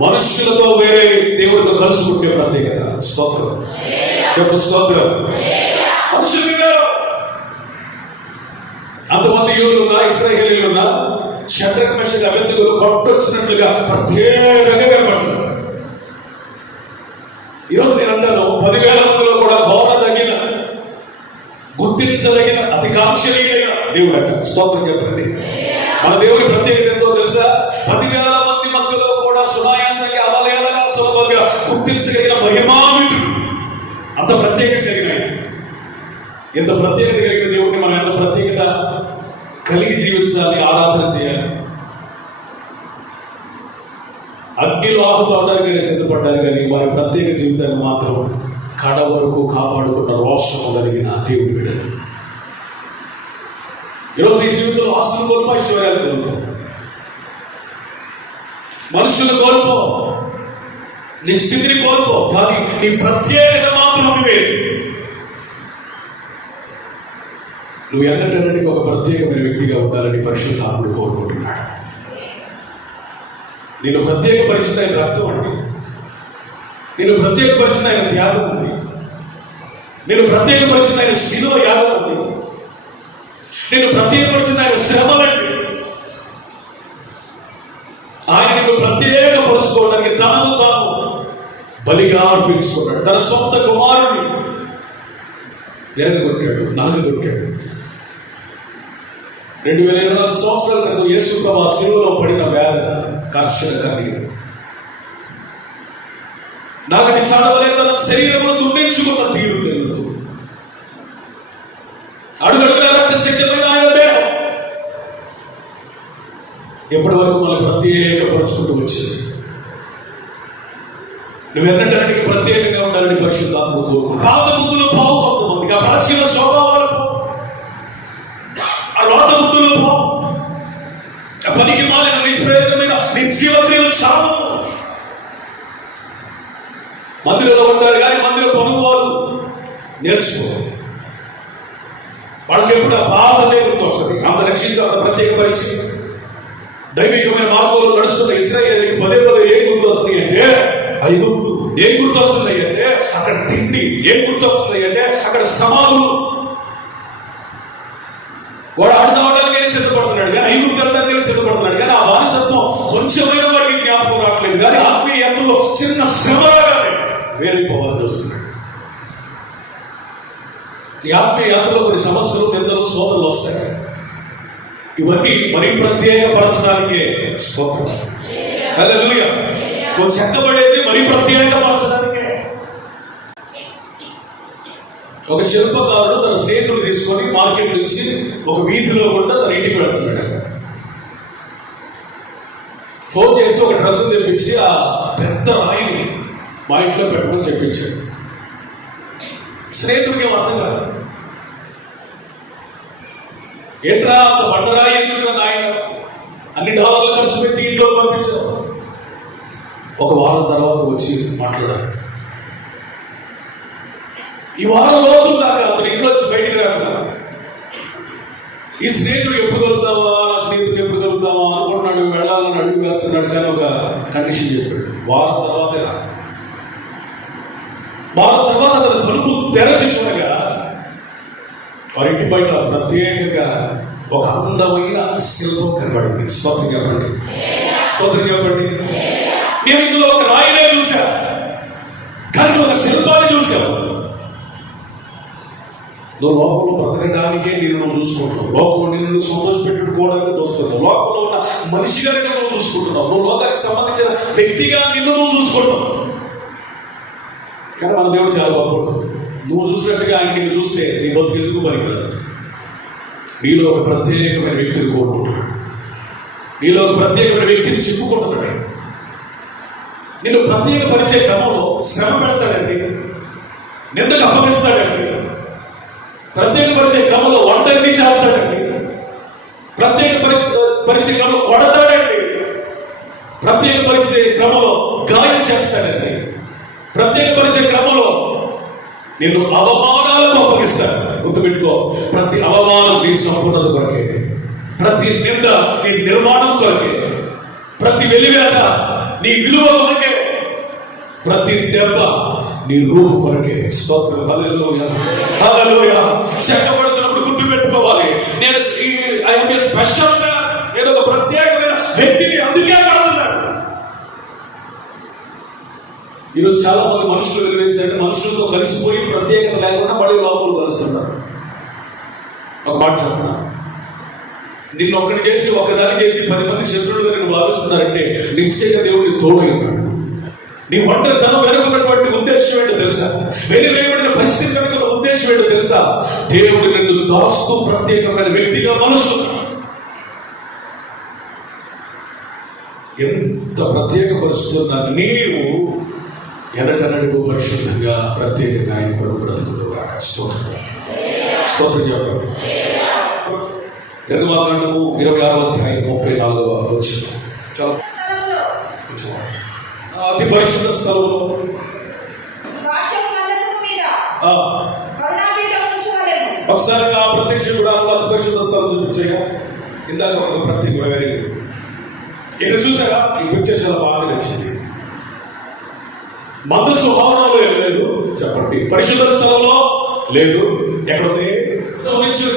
మనుషులతో వేరే దేవుడితో కలుసుకుంటే ప్రత్యేకత. స్తోత్రం చెప్పు, స్తోత్రం. మనుషులు వేరు. అంతమంది యూదులున్నా, ఇశ్రాయేలీయులున్నా, షడ్రక్ మెషక్ అబేద్నెగోలు కొట్టొచ్చినట్లుగా ప్రత్యేకంగా కనబడుతున్నారు. ఈరోజు నేను అంటాను, 10,000 మందిలో కూడా గౌరవదగిన, గుర్తించదగిన, అతి కాంక్షణీయుడైన దేవుడు అంట. స్తోత్రం చెప్పండి. మన దేవుడి ప్రత్యేకత ఎంతో తెలుసా? 10,000 మంది మధ్యలో కూడా సునాయాసంగా, అవలేలగా, సులభంగా గుర్తించగలిగిన మహిమాన్వితుడు. అంత ప్రత్యేకత కలిగిన ఆయన. ఎంత ప్రత్యేకత కలిగిన దేవుడిని మనం ఎంత ప్రత్యేకత కలిగి జీవించాలి, ఆరాధన చేయాలి. అగ్నిలో ఆహుతి అవడానికి సిద్ధపడ్డారు కానీ వారి ప్రత్యేక జీవితాన్ని మాత్రం కడ వరకు కాపాడుకున్న రోషము కలిగిన దేవుడి బిడ్డలు. ఈరోజు నీ జీవితంలో ఆస్తులు కోల్పో, ఐశ్వర్యాలు కోల్పో, మనుషులు కోల్పో, నీ స్థితిని కోల్పో, కానీ నీ ప్రత్యేకత మాత్రం నువ్వే. నువ్వు ఎన్నటన్నిటికీ ఒక ప్రత్యేకమైన వ్యక్తిగా ఉండాలని పరిశుద్ధాత్ముడు కోరుకుంటున్నాడు. నేను ప్రత్యేకపరిచిన ఆయన రక్తం అండి, నేను ప్రత్యేకపరిచిన ఆయన త్యాగం అండి, నేను ప్రత్యేకపరిచిన ఆయన శిలువ యాగం అండి, నేను ప్రత్యేకపరిచిన ఆయన శ్రమలండి. ఆయన నిన్ను ప్రత్యేకపరుచుకోవడానికి తనను తాను బలిగా అర్పించుకున్నాడు. తన సొంత కుమారుడిని ఎరగొట్టాడు, నాగగొట్టాడు. 2024 సంవత్సరాల క్రితం యేసు ప్రభు శిలువలో పడిన వేదన, కర్షణ, కన్నీరు నాగటి చాడవలే తన శరీరమును దుండించుకున్న తీరు తెలుగు. అడుగడుగున రక్త శక్తిమైన ఆయన దేహం ఎప్పటి వరకు మనల్ని ప్రత్యేకపరుచుకుంటూ వచ్చింది. నువ్వు ఎన్నటానికి ప్రత్యేకంగా ఉండాలని పరిశుద్ధాత్ముడు కోరుకుంటున్నాడు. పాత బుద్ధులు పోవు, కొంతమందికి ఆ ప్రాచీన స్వభావాలు పోవు, ఆ రోత బుద్ధులు పోవు, ఆ పనికి మాలిన నిష్ప్రయోజనమైన నిర్జీవ క్రియలు చావు. మందిరంలో ఉంటారు కానీ మందిర పనుకోవాలి, నేర్చుకో. వాళ్ళకి ఎప్పుడు ఆ బాధనే గుర్తు వస్తుంది. అంత రక్షించాలి ప్రత్యేక పరిస్థితి. దైవికమైన మార్గంలో నడుస్తున్న ఇశ్రాయేలుకి పదే పదే ఏం గుర్తు వస్తుంది అంటే ఐగుప్తు. ఏం గుర్తు వస్తున్నాయి అంటే అక్కడ తిండి. ఏం గుర్తు వస్తున్నాయి అంటే అక్కడ సమాధులు. వాడు ఆడదావడానికి సిద్ధపడుతున్నాడు కానీ, ఐగుప్తు వెళ్ళడానికి సిద్ధపడుతున్నాడు కానీ, ఆ బానిసత్వం కొంచెమైనా వాడికి జ్ఞాపకం రావట్లేదు. కానీ ఆత్మీయ యాత్రలో చిన్న శ్రమలాగానే వేరైపోవాలని చూస్తున్నాడు. ఈ ఆత్మీయ యాత్రలో కొన్ని సమస్యలు, నిందలు, శోధనలు వస్తాయి. ఇవన్నీ మరీ ప్రత్యేకపరచడానికే. స్తోత్రం, హల్లెలూయా. నువ్వు చెక్కబడేది మరీ ప్రత్యేకపరచడానికే. ఒక శిల్పకారుడు తన స్నేహితుడు తీసుకొని మార్కెట్ నుంచి ఒక వీధిలో కూడా తన ఇంటికి వెళ్తున్నాడు. ఫోన్ చేసి ఒక ట్రక్ తెప్పించి ఆ పెద్ద రాయిని మా ఇంట్లో పెట్టమని చెప్పించాడు. స్నేహితుడికి అర్థం కాదు. ఏంట్రా అంత బండరాయి ఎందుకు ఆయన అన్ని డాలర్లు ఖర్చు పెట్టి ఇంట్లో పంపించావు? ఒక వారం తర్వాత వచ్చి మాట్లాడాడు. ఈ వారం రోజుల దాకా అతను ఇంట్లో వచ్చి బయటికి రాకుండా ఈ స్నేహితుడు ఎప్పుడు కలుగుతావా, నా స్నేహితుడు ఎప్పుడు కలుగుతావా అనుకుంటున్నాడు. వెళ్ళాలని అడుగు వేస్తున్నాడు కానీ ఒక కండిషన్ చెప్పాడు, వారం తర్వాతే రా. వారం తర్వాత అతను తలుపు తెరచి చూడగా వారి ఇంటి బయట ప్రత్యేకంగా ఒక అందమైన శిల్పం కనబడింది. స్తోత్రం చెప్పండి, స్తోత్రం చెప్పండి. నేను ఇందులో ఒక రాయినే చూశా కానీ ఒక శిల్పాన్ని చూశావు. నువ్వు లోకంలో బ్రతకడానికే నువ్వు చూసుకుంటున్నావు. లోకంలో నిన్ను సంతోషపెట్టుకోవడానికి చూస్తున్నావు. లోకంలో ఉన్న మనిషిగా నువ్వు చూసుకుంటున్నావు. నువ్వు లోకానికి సంబంధించిన వ్యక్తిగా నిన్ను నువ్వు చూసుకుంటున్నావు. కానీ మన దేవుడు చాలా గొప్పడు. నువ్వు చూసినట్టుగా ఆయన నిన్ను చూస్తే నీ బతుకు ఎందుకు పనికిరాదు. నీలో ఒక ప్రత్యేకమైన వ్యక్తిని కోరుకుంటున్నాడు. నీలో ఒక ప్రత్యేకమైన వ్యక్తిని చెప్పుకుంటున్నాడు. నిన్ను ప్రత్యేకపరిచే క్రమంలో శ్రమ పెడతాడండి, నిందకు అప్పగిస్తాడండి, ప్రత్యేకపరిచే క్రమంలో ఒంటరిని చేస్తాడండి, ప్రత్యేకపరిచే క్రమంలో కొడతాడండి, ప్రత్యేకపరిచే క్రమంలో గాయం చేస్తాడండి, ప్రత్యేకపరిచే క్రమంలో నిన్ను అవమానాలకు అప్పగిస్తాడు. గుర్తుపెట్టుకో, ప్రతి అవమానం నీ సంపూర్ణత కొరకే, ప్రతి నింద నీ నిర్మాణం కొరకే, ప్రతి వెలివేత నీ విలువ కొరకే, ప్రతి దెబ్బ నీ రూపు కొరకే. స్తోత్రం, హల్లెలూయా, హల్లెలూయా. చెక్కబడుతున్నప్పుడు గుర్తు పెట్టుకోవాలి, నేను స్పెషల్ గా, నేను ఒక ప్రత్యేకమైన వ్యక్తిని, అందుకే కాదున్నాడు. ఈరోజు చాలా మంది మనుషులు వెలివేశారు, మనుషులతో కలిసిపోయి ప్రత్యేకత లేకుండా మళ్ళీ లోపల కలుస్తున్నారు. ఒక మాట చెప్తున్నా, నిన్ను ఒక్కడిని చేసి ఒకదాన్ని చేసి 10 మంది శత్రువులుగా నేను భావిస్తున్నారంటే నిశ్చయంగా దేవుడిని తోడై ఉన్నాడు. నీ ఒంటరితనం వెనుకున్నటువంటి ఉద్దేశం ఏంటో తెలుసా? వెలివేయబడిన పరిస్థితి వెనుక ఉద్దేశం ఏంటో తెలుసా? దేవుడు నిన్ను దాస్తూ ప్రత్యేకమైన వ్యక్తిగా మనసు. ఎంత ప్రత్యేక పరిస్థితున్నా నీవు ఎన్నటన్నడుగు పరిశుద్ధంగా ప్రత్యేకంగా ఆయన కొరకు బ్రతుకుతావుగా. స్తోత్రం, స్తోత్రం చెప్పండి. నిర్గమాకాండము 26వ అధ్యాయం 34వ వచనం. చాలా అతి పరిశుద్ధ స్థలంలో ఒకసారి ఆ ప్రత్యక్ష గుడారంలో అతి పరిశుద్ధ స్థలం చూపించాక ఇందాక ఒక ప్రత్యేక వెరీ ఇక్కడ చూసారా ఈ పిక్చర్ చాలా బాగా నచ్చింది. మందసు భవనంలో ఏం లేదు చెప్పండి, పరిశుద్ధ స్థలంలో లేదు. ఎక్కడుంది?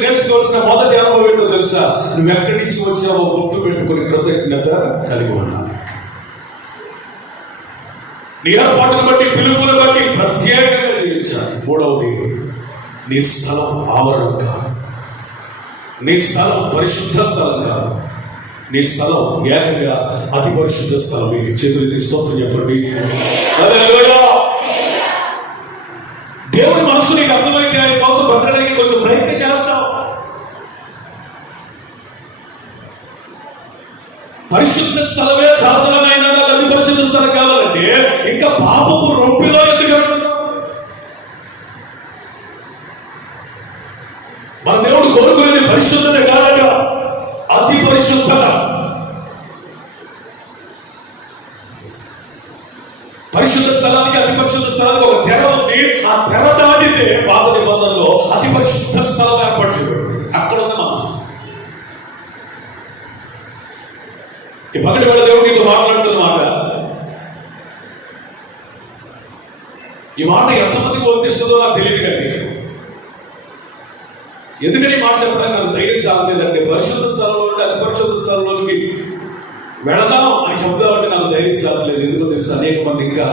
నేర్చుకోవాల్సిన మొదటి అనుభవం ఏంటో తెలుసా? నువ్వు ఎక్కడి నుంచి వచ్చావో గుర్తు పెట్టుకుని కృతజ్ఞత కలిగి ఉండాలి. నీ ఏర్పాటును బట్టి, పిలుపును బట్టి ప్రత్యేకంగా జీవించాలి. మూడవది, నీ స్థలం ఆవరణం కాదు, నీ స్థలం పరిశుద్ధ స్థలం కాదు, నీ స్థలం ఏకంగా అతి పరిశుద్ధ స్థలం. చేతులెత్తి స్తోత్రం చెప్పండి. హల్లెలూయా. దేవుని మనసు నీకు అర్థమైతే ఆయన కోసం బ్రతకడానికి కొంచెం ప్రయత్నం చేస్తావు. పరిశుద్ధ స్థలమే సాధనమైన అతి పరిశుద్ధ స్థలం కావాలంటే ఇంకా పాపపు రొప్పిలో ఎందుకు వెళ్తున్నావు? మన దేవుడు కోరుకునేది పరిశుద్ధత కాదట, అతి పరిశుద్ధత. పరిశుద్ధ స్థలానికి అతి పరిశుద్ధ స్థలానికి ఒక తెర ఉంది. ఆ తెర దాటితే పాత నిబంధనలో అతి పరిశుద్ధ స్థలం ఏర్పాటు చేయబడింది. అక్కడ ఉన్న మనసు. ఈ పగటి వేళ దేవుడు నీతో మాట్లాడుతున్న మాట, ఈ మాట ఎంతమందికి వర్తిస్తుందో నాకు తెలియదు. కానీ ఎందుకని మాట చెప్పడానికి నాకు ధైర్యం చాలలేదంటే, పరిశుద్ధ స్థలంలో నుండి అతి పరిశుద్ధ స్థలంలోకి వెళదాం అని చెప్దామంటే నాకు ధైర్యం చాలలేదు. ఎందుకో తెలుసు, అనేక మంది ఇంకా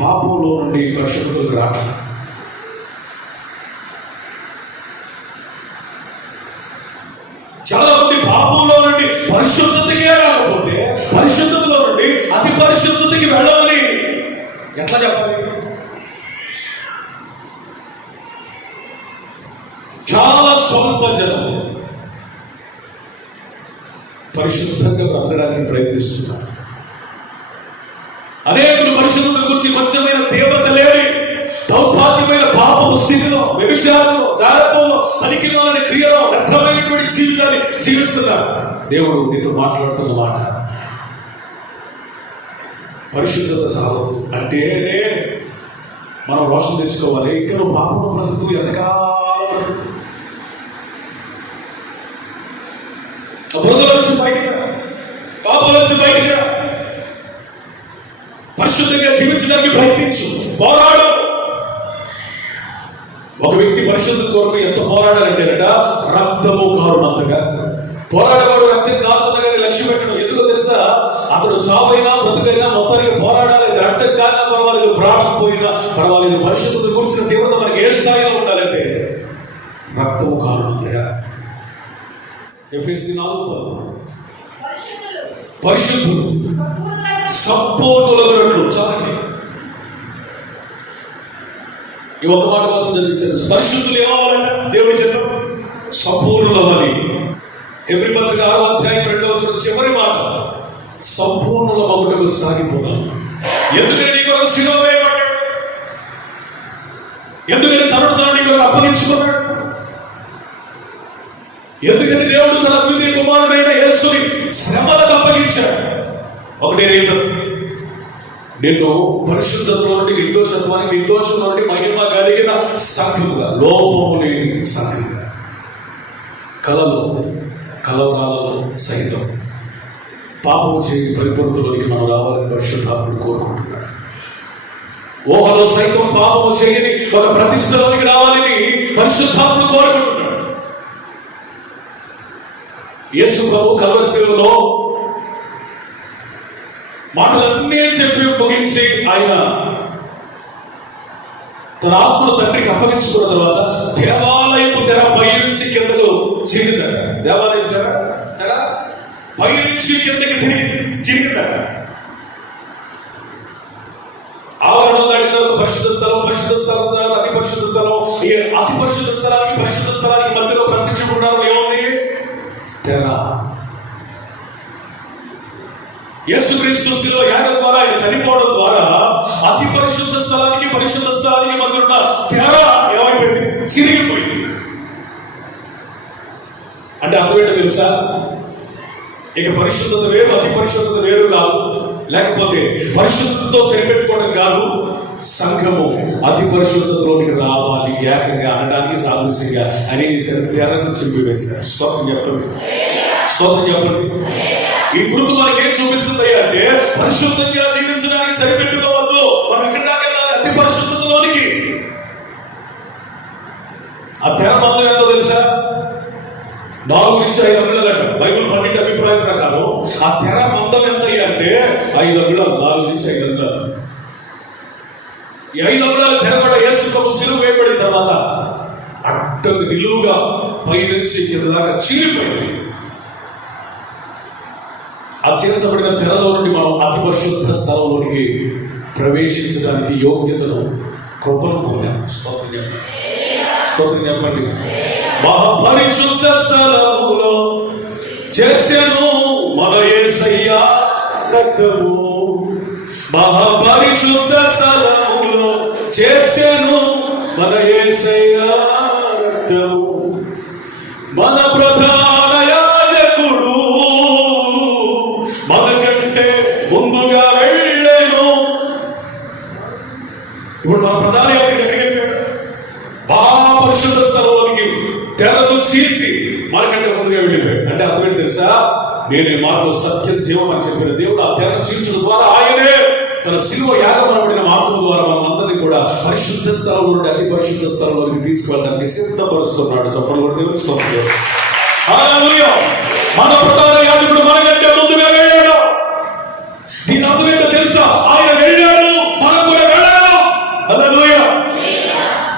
పాపంలో నుండి పరిశుద్ధతకు రావట్లేదు. చాలా మంది పాపంలో నుండి పరిశుద్ధతకే రాకపోతే పరిశుద్ధతలో నుండి అతి పరిశుద్ధతకి వెళ్ళమని ఎట్లా చెప్పాలి? చాలా స్వల్ప జనం పరిశుద్ధంగా బ్రతకడానికి ప్రయత్నిస్తున్నారు. అనేకులు పరిశుద్ధత గురించి కొంచెమైన తీవ్రత లేని దౌర్భాగ్యమైన పాపపు స్థితిలో, వ్యభిచారంలో, జాగ్రత్తలో, పనికిమాలిన క్రియలో, వ్యర్థమైనటువంటి జీవితాన్ని జీవిస్తున్నారు. దేవుడు నీతో మాట్లాడుతున్న మాట, పరిశుద్ధత చాలదు అంటే మనం రోషం తెచ్చుకోవాలి. ఇంకా నువ్వు పాపంలో బ్రతుకుతూ ఎంతకాలం బ్రతుకుతూ బురదల నుంచి బయటికి రా, పాపల నుంచి బయటికి రా, పరిశుద్ధంగా జీవించడానికి ప్రయత్నించు, పోరాడు. ఒక వ్యక్తి పరిశుద్ధ కొరకు ఎంత పోరాడాలంటేనట, రక్తము కారునంతగా పోరాడేవాడు. రక్తం కారుతుండగానే లక్ష్యం పెట్టడం. ఎందుకో తెలుసా? అతడు చావైనా బ్రతుకైనా మొత్తానికి పోరాడాలి. రక్తం కాగినా పర్వాలేదు, ప్రాణం పోయినా పర్వాలేదు. పరిశుద్ధత గురించిన తీవ్రత మనకి ఏ స్థాయిలో ఉండాలంటే రక్తము కారునంతగా. ఎఫెసీ 4 పరిశుద్ధులు సంపూర్ణులైనట్లు. చాలండి, ఈ ఒక మాట కోసం చదివించారు. పరిశుద్ధులు ఏమవ్వాలంట? దేవుడి చిత్తం సంపూర్ణులవ్వాలి. ఎబ్రీ పత్రిక 6వ అధ్యాయం 2వ వచనం చివరి మాట, సంపూర్ణుల మగుటకు సాగిపోతాం. ఎందుకని నీ కొరకు శిలువ వేయబడ్డాడు? ఎందుకని తనను తాను నీ కొరకు అప్పగించుకున్నాడు? ఎందుకని దేవుడు తన అద్వితీయ కుమారుడైన యేసుని శ్రమలకు అప్పగించాడు? ఒకటే రీజన్, నిన్ను పరిశుద్ధతలో నుండి నిర్దోషత్వానికి, నిర్దోషంలో నుండి మహిమ కలిగిన సంఘముగా, లోపము లేని సంఘముగా, కలలో కలవరాలలో సైతం పాపము చేయి పరిపూర్ణతలోనికి మనం రావాలని పరిశుద్ధాత్ముడు కోరుకుంటున్నాడు. ఊహలో సైతం పాపము చేయని ఒక ప్రతిష్టలోనికి రావాలని పరిశుద్ధాత్ముడు కోరుకుంటున్నాడు. యేసు ప్రభు కల్వరి శిలువలో మాటలన్నీ చెప్పి ముగించి ఆయన తన ఆత్మను తండ్రికి అప్పగించుకున్న తర్వాత దేవాలయపు తెర పై నుంచి కిందకు చిరిగిందట. దేవాలయం తెర పై నుంచి కిందకి చిరిగిందట. ఆవరణం దాటిన తర్వాత పరిశుద్ధ స్థలం, పరిశుద్ధ స్థలం తర్వాత అతి పరిశుద్ధ స్థలం. ఈ అతి పరిశుద్ధ స్థలానికి పరిశుద్ధ స్థలానికి మధ్యలో ప్రత్యక్ష గుడారం ఏముంది? తెర. యేసుక్రీస్తు శిలువ యాగం ద్వారా, ఆయన చనిపోవడం ద్వారా అతి పరిశుద్ధ స్థలానికి పరిశుద్ధ స్థలానికి మధ్య ఉన్న తెర ఏమైపోయింది? చిరిగిపోయింది. అంటే అర్థం ఏంటో తెలుసా? ఇక పరిశుద్ధత వేరు, అతి పరిశుద్ధత వేరు కాదు. లేకపోతే పరిశుద్ధతతో సరిపెట్టుకోవడం కాదు, సంఘము అతి పరిశుద్ధతలోనికి రావాలి ఏకంగా అనడానికి సాదృశ్యంగా అనేది తెరను చింపివేశారు. స్తోత్రం చెప్పండి, స్తోత్రం చెప్పండి. ఈ గుర్తు మనకేం చూపిస్తుంది అంటే పరిశుద్ధంగా జీవించడానికి సరిపెట్టుకోవద్దు. మనం ఎక్కడి దాకా వెళ్ళాలి? అతి పరిశుద్ధతలోనికి. ఆ తెర మందం ఎంతో తెలుసా? 4 నుంచి 5 అంగుళాలట. బైబిల్ పండిత అభిప్రాయం ప్రకారం ఆ తెర మందం ఎంత అంటే 5 అంగుళాలు, 4 నుంచి 5 అంగుళాలు. ఈ 5 అంగుళాలు తెర కూడా యేసు ప్రభు సిలువ వేయబడిన తర్వాత అడ్డంగా నిలువుగా పై నుంచి కింద దాకా చీలిపోయింది. ఆ చీల్చబడిన తెరలో నుండి మనం అతి పరిశుద్ధ స్థలంలోనికి ప్రవేశించడానికి యోగ్యతను, కృపను పొందాం. స్తోత్రం చెప్పండి, స్తోత్రం చెప్పండి. మహాపరిశుద్ధ స్థలములో చేర్చెను మన యేసయ్య రక్తము. మహాపరిశుద్ధ స్థలములో చేర్చెను మన యేసయ్య రక్తము. మన ప్రధాన యాజకుడు మనకంటే ముందుగా వెళ్ళేను. ఇప్పుడు మన ప్రధాన యాజకుడు ఎక్కడికి వెళ్ళాడు? మహాపరిశుద్ధ స్థలంలోనికి తెరను చీల్చి మనకంటే ముందుగా వెళ్ళిపోయాడు. అంటే అర్థం ఏంటి తెలుసా? నేనే మార్గం, సత్యం, జీవం అని చెప్పిన దేవుడు ఆ తెరను చీల్చడం ద్వారా ఆయనే తన శిలువ యాగమనబడిన మార్గం ద్వారా మనం అందరినీ కూడా పరిశుద్ధ స్థలం నుండి అతి పరిశుద్ధ స్థలంలోనికి తీసుకువెళ్ళడానికి సిద్ధపరుస్తున్నాడు. చెప్పండి కూడా దేవుని స్తోత్రం. హల్లెలూయా. మన ప్రధాన యాజకుడు మనకంటే ముందుగా వెళ్ళాడు. దీని అర్థం ఏంటో తెలుసా? ఆయన వెళ్ళాడు, మనం కూడా వెళ్ళాలి. హల్లెలూయా.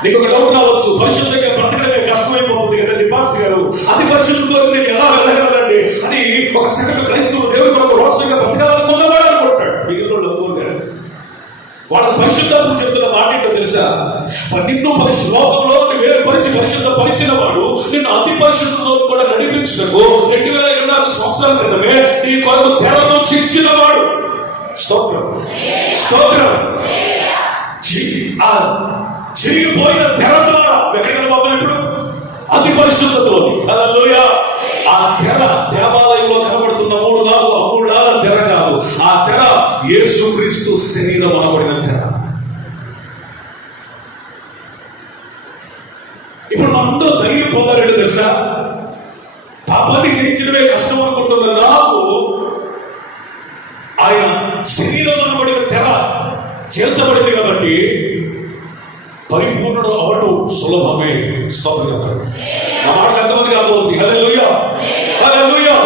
నీకు ఒక డౌట్ రావచ్చు, పరిశుద్ధంగా బ్రతకడమే కష్టమైపోతుంది కదండి పాస్టర్ గారు, అతి పరిశుద్ధంలో నేను ఎలా వెళ్ళగలనండి అని ఒక సగటు క్రైస్తవుడు దేవుడి కొరకు రోషంగా బ్రతకాలనుకున్నవాడు అనుకుంటాడు. మిగిలిన వాళ్ళు అనుకోరు. వాళ్ళకి పరిశుద్ధం చెప్తున్న మాట ఏంటో తెలుసా? నిన్ను లోకంలో వేరుపరిచి పరిశుద్ధ పరిచిన వాడు నిన్ను అతి పరిశుద్ధంలో కూడా నడిపించినకు 2024 సంవత్సరాల క్రితమే నీ కొరకు తెరను చీల్చిన వాడు. స్తోత్రం, స్తోత్రం. చిరిగిపోయిన తెర ద్వారా ఎక్కడికి వెళ్ళిపోతాం? ఇప్పుడు అతి పరిశుద్ధతలోని. హల్లెలూయా. ఆ తెర దేవాలయంలో కనబడుతున్న 3-4 అంగుళాల తెర కాదు. ఆ తెర యేసుక్రీస్తు శరీరం అనబడిన తెర. ఇప్పుడు మనందరూ ధైర్యం పొందారంటే తెలుసా? పాపాన్ని జయించడమే కష్టం అనుకుంటున్న నాకు ఆయన శరీరం అనబడిన తెర చేర్చబడింది కాబట్టి పరిపూర్ణుడు అవటం సులభమే. స్తోత్రం చెప్పండి. నా మాటలు ఎంతమంది కాబోతుంది? హల్లెలూయా, హల్లెలూయా.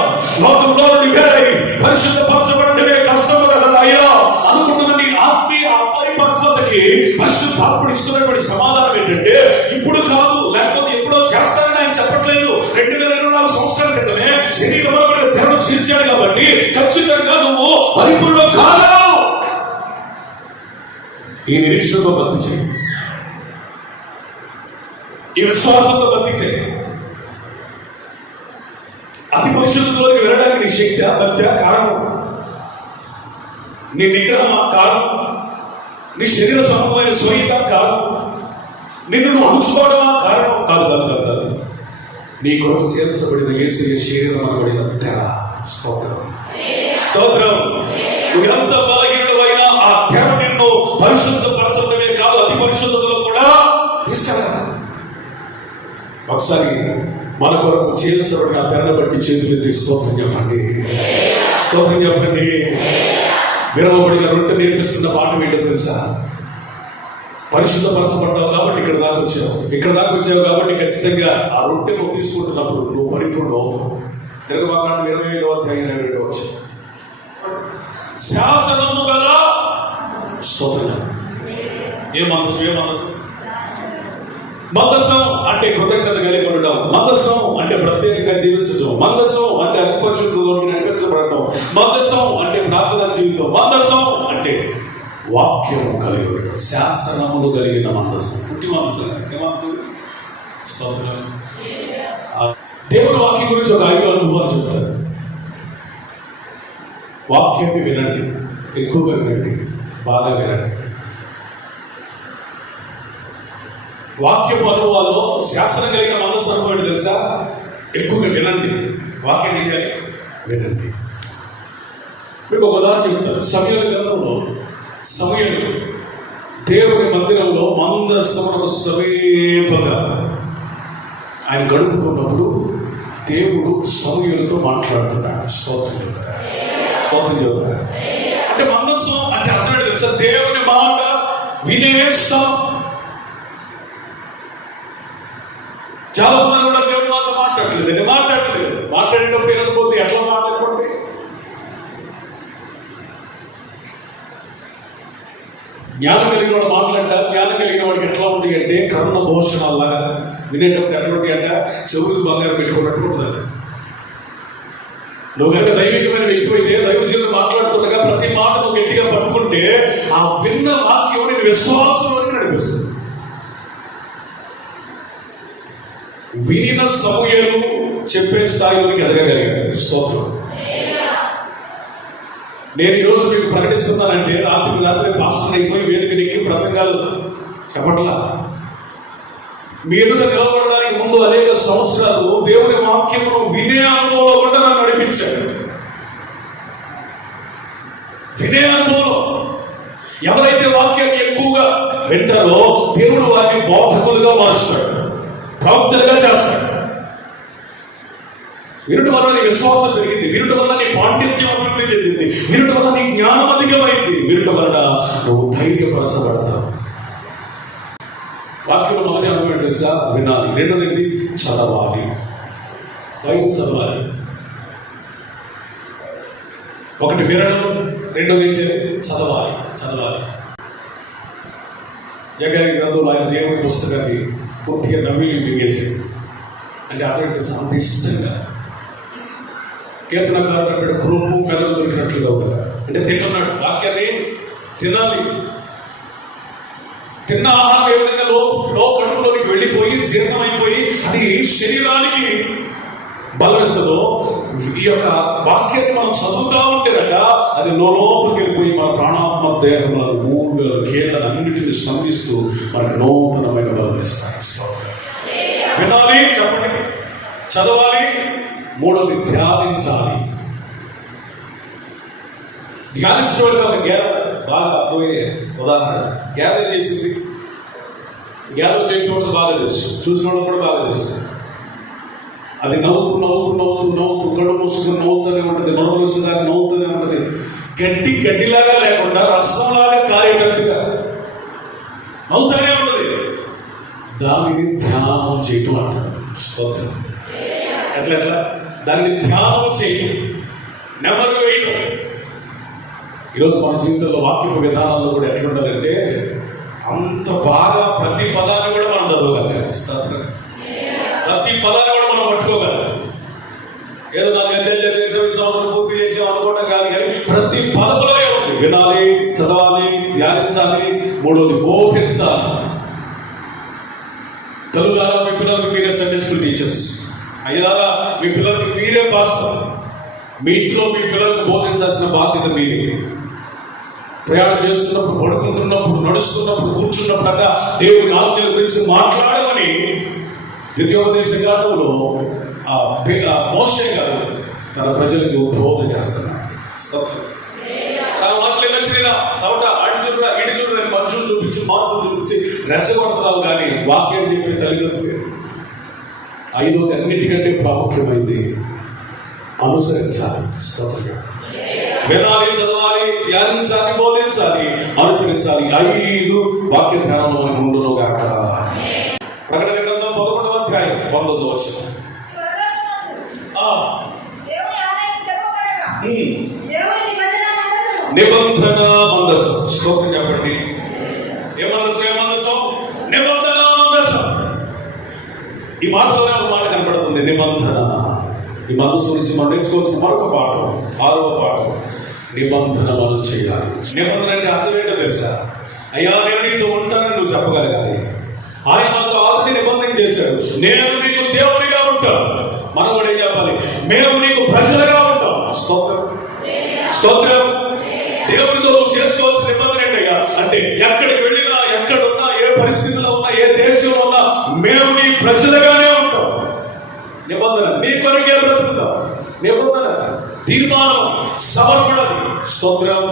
లోకంలో నుండి వేరై పరిశుద్ధపరచబడటమే కష్టం కదా అయ్యా అనుకుంటున్న నీ ఆత్మీయ అపరిపక్వతకి పరిశుద్ధాత్ముడు ఇస్తున్నటువంటి సమాధానం ఏంటంటే ఇప్పుడు కాదు, లేకపోతే ఎప్పుడో చేస్తానని ఆయన చెప్పట్లేదు. 2024 సంవత్సరాల క్రితమే శరీరంలో తెరను చీల్చాడు కాబట్టి ఖచ్చితంగా నువ్వు పరిపూర్ణుడు కాదు. ఈ నిరీక్షణతో భక్తి చేయి, ఈ విశ్వాసంతో భక్తి చేయి. అతి పరిశుద్ధంలోకి వెళ్ళడానికి నీ శక్తి, భక్తి కారణం, నీ నిగ్రహమా కారణం, నీ శరీర సంబంధమైన స్వయిత కారణం, నిన్ను నువ్వు అణుచుకోవడమా కారణం? కాదు కాదు కాదు కాదు. నీ కొరకు చేర్చబడిన యేసయ్య శరీరం అనబడిన తెర. స్తోత్రం, స్తోత్రం. నువ్వు ఎంత బలహీనుడైనా ఆ తెర నిన్ను పరిశుద్ధపరచడమే కాదు, అతి పరిశుద్ధతలో కూడా తీసుకెళ్ళాలి. ఒకసారి మన కొరకు చేర్చబడిన తెరను బట్టి చేతులెత్తి స్తోత్రం చెప్పండి, స్తోత్రం చెప్పండి. విరవబడిన రొట్టె నేర్పిస్తున్న పాఠం ఏంటో తెలుసా? పరిశుద్ధపరచబడ్డావు కాబట్టి ఇక్కడ దాకా వచ్చావు. ఇక్కడ దాకా వచ్చావు కాబట్టి ఖచ్చితంగా ఆ రొట్టె నువ్వు తీసుకుంటున్నప్పుడు నువ్వు పరిపూర్ణుడు అవుతావు. నిర్గమకాండం 25వ అధ్యాయం 22వ వచనం. శాసనము గల స్తోత్రం. ఏ మనసు, ఏ మనసు? మందసం అంటే కృతజ్ఞత కలిగి ఉండడం, మందసం అంటే ప్రత్యేకంగా జీవించడం, మందసం అంటే అతి పరిశుద్ధంలోకి నడిపించబడటం, మందసం అంటే ప్రార్థనా జీవితం, మందసం అంటే వాక్యము కలిగి ఉండడం, శాసనములు కలిగిన మందసం. పుట్టి మందసం. ఏ మనసు? స్తోత్రం. దేవుని వాక్యం గురించి ఒక 5 అనుభవాలు చెప్తారు. వాక్యాన్ని వినండి, ఎక్కువగా వినండి, బాగా వినండి. వాక్యపు అనుభవాల్లో శాసనం కలిగిన మనస్సు అనుభవం తెలుసా? ఎక్కువగా వినండి, వాక్యం వినండి. మీకు ఒక ఉదాహరణ చెప్తాను. సమూయేలు గ్రంథంలో సమూయేలు దేవుని మందిరంలో మందసమునకు సమీపంగా ఆయన గడుపుతున్నప్పుడు దేవుడు సమూయేలుతో మాట్లాడుతున్నాడు. స్తోత్రం చెప్తారు, స్తోత్రం చెప్తారు. అంటే మందసం అంటే అర్థం ఏంటో తెలుసా? దేవుని మాట వినేస్తాం. చాలా మంది కూడా దేవుని మాట మాట్లాడలేదు, మాట్లాడేటప్పుడు ఏదైపోతే ఎట్లా మాట్లాడకపోతే జ్ఞానం కలిగిన వాడు మాట్లాడటం, జ్ఞానం కలిగిన వాడికి ఎట్లా ఉంది అంటే కర్ణ భూషణాలాగా వినేటప్పుడు ఎట్లా ఉంటాయి అంటే చెవులకు బంగారం పెట్టుకున్నట్టు ఉంటుందంట. నువ్వు కనుక దైవికమైన వ్యక్తి అయితే దైవజనులు మాట్లాడుతుండగా ప్రతి మాట నువ్వు గట్టిగా పట్టుకుంటే ఆ విన్న వాక్యం నేను విశ్వాసంలోకి నడిపిస్తుంది. వినిన సమూయేలు చెప్పే స్థాయిలోకి ఎదగగలిగాడు. స్తోత్రం. నేను ఈరోజు మీకు ప్రకటిస్తున్నానంటే రాత్రి పాస్టర్ అయిపోయి వేదిక ఎక్కి ప్రసంగాలు చెప్పట్లా. మీ ఎదుట నిలబడడానికి ముందు అనేక సంవత్సరాలు దేవుని వాక్యమును వినే అనుభవంలో కూడా నన్ను నడిపించాడు. వినే అనుభవంలో ఎవరైతే వాక్యాన్ని ఎక్కువగా వింటారో దేవుడు వారిని బోధకులుగా మారుస్తాడు, ప్రవక్తలుగా చేస్తాడు. వినుట వల్ల నీ విశ్వాసం పెరిగింది, వినుట వల్ల నీ పాండిత్యం అభివృద్ధి చెందింది, వినుట వల్ల నీ జ్ఞానం అధికమైంది, వినుట వలన నువ్వు ధైర్యపరచబడతావు. వాక్యంలో మొదటి అనుభవం తెలుసా? వినాలి. రెండోది చదవాలి, బైబిల్ చదవాలి. ఒకటి వినడం, రెండోది చదవాలి. జగన్ గ్రంథంలో ఆయన దేవుని పుస్తకాన్ని పూర్తిగా నవ్విలి మింగేసాడు. అంటే అక్కడ తెలుసు అంత ఇష్టంగా. కీర్తనకారుడు అంటే గ్రూపు మెదడు దొరికినట్లుగా ఉండగా అంటే తింటున్నాడు, వాక్యాన్ని తినాలి. తిన్న ఆహారం ఏ విధంగా లో కడుపులోనికి వెళ్ళిపోయి జీర్ణమైపోయి అది శరీరానికి బలం ఇస్తుందో, ఈ యొక్క వాక్యాన్ని మనం చదువుతూ ఉంటేనట అది లోపలికి వెళ్ళిపోయి మన ప్రాణాత్మ దేహంలో మూగలు కీళ్ళను అన్నిటిని స్పందిస్తూ మనకు నూతనమైన బలం ఇస్తాయి. వినాలి, చెప్పండి, చదవాలి. మూడోది ధ్యానించాలి. ధ్యానించిన వాళ్ళకి బాగా అర్థమయ్యే ఉదాహరణ గేదె చేసింది. గేదె లేకపోవడం బాగా తెలుసు, చూసిన వాళ్ళు కూడా బాగా తెలుసు. అది నవ్వుతూ కళ్ళు మూసుకుని నవ్వుతూనే ఉంటుంది, నడుములు వచ్చేదాకా నవ్వుతూనే ఉంటుంది. గడ్డిలాగా లేకుండా రసంలాగా కారేటట్టుగా నవ్వుతూనే ఉంటుంది. దానిని ధ్యానం చేయటం అంటారు. స్తోత్రం. ఎట్లా దాన్ని ధ్యానం చేయటం, నెమరు వేయటం. ఈరోజు మన జీవితంలో వాక్యపు విధానాల్లో కూడా ఎట్లుండాలంటే అంత బాగా ప్రతి పదాన్ని కూడా మనం చదవగలగాలి. స్తోత్రం. ప్రతి పదాన్ని కూడా మనం పట్టుకోగలగాలి. ఏదో 4 సంవత్సరం పూర్తి చేసాం అనుకోవడం కాదు, కానీ ప్రతి పదములో ఉంది. వినాలి, చదవాలి, ధ్యానించాలి. మూడోది బోధించాలి. తెలుగులాగా మీ పిల్లలకి మీరే సండే స్కూల్ టీచర్స్, అయ్యారా మీ పిల్లలకి మీరే పాస్టర్. మీ ఇంట్లో మీ పిల్లలకు బోధించాల్సిన బాధ్యత మీదే. ప్రయాణం చేస్తున్నప్పుడు, పడుకుంటున్నప్పుడు, నడుస్తున్నప్పుడు, కూర్చున్నప్పుడు అంట దేవుని ఆజ్ఞల గురించి మాట్లాడమని ద్వితీయోపదేశ కాలంలో మోషే గారు తన ప్రజలకు బోధ చేస్తున్నాడు. మనుషులు చూపించి మార్పులు చూపించి రెచ్చగొడతారు, కానీ వాక్యం చెప్పే తల్లిదండ్రులు. ఐదోది అన్నిటికంటే ప్రాముఖ్యమైంది అనుసరించాలి. స్తోత్రం. వినాలి, చదవాలి, ధ్యానించాలి, బోధించాలి, అనుసరించాలి. 5 వాక్య ధ్యానంలో మనకు ఉండును గాక. ప్రకటన గ్రంథం 11వ అధ్యాయం 19వ వచనం. నిబంధన మందసం. స్తోత్రం చెప్పండి. ఏ మందసం? నిబంధన మందసం. ఈ మాటలోనే ఒక మాట కనపడుతుంది, నిబంధన. ఈ మనసు నుంచి మనం నేర్చుకోవాల్సిన మరొక పాఠం, 6వ పాఠం, నిబంధన మనం చేయాలి. నిబంధన అంటే అర్థం ఏంటో తెలుసా? అయ్యా నేను నీతో ఉంటానని నువ్వు చెప్పగలగాలి. ఆయన మనతో ఆల్రెడీ నిబంధన చేశాడు. నేను నీకు దేవుడిగా ఉంటాను. మనం కూడా ఏం చెప్పాలి? మేము నీకు ప్రజలుగా ఉంటాం. స్తోత్రం. దేవుడితో నువ్వు చేసుకోవాల్సిన నిబంధన ఏంటయ్యా అంటే ఎక్కడికి వెళ్ళినా, ఎక్కడున్నా, ఏ పరిస్థితిలో ఉన్నా, ఏ దేశంలో ఉన్నా మేము నీ ప్రజలుగానే ఉంటాం. నిబంధన. నీ కొరకే బ్రతుకుతాం. నిబంధన తీర్మానం, సమర్పణ. స్తోత్రం.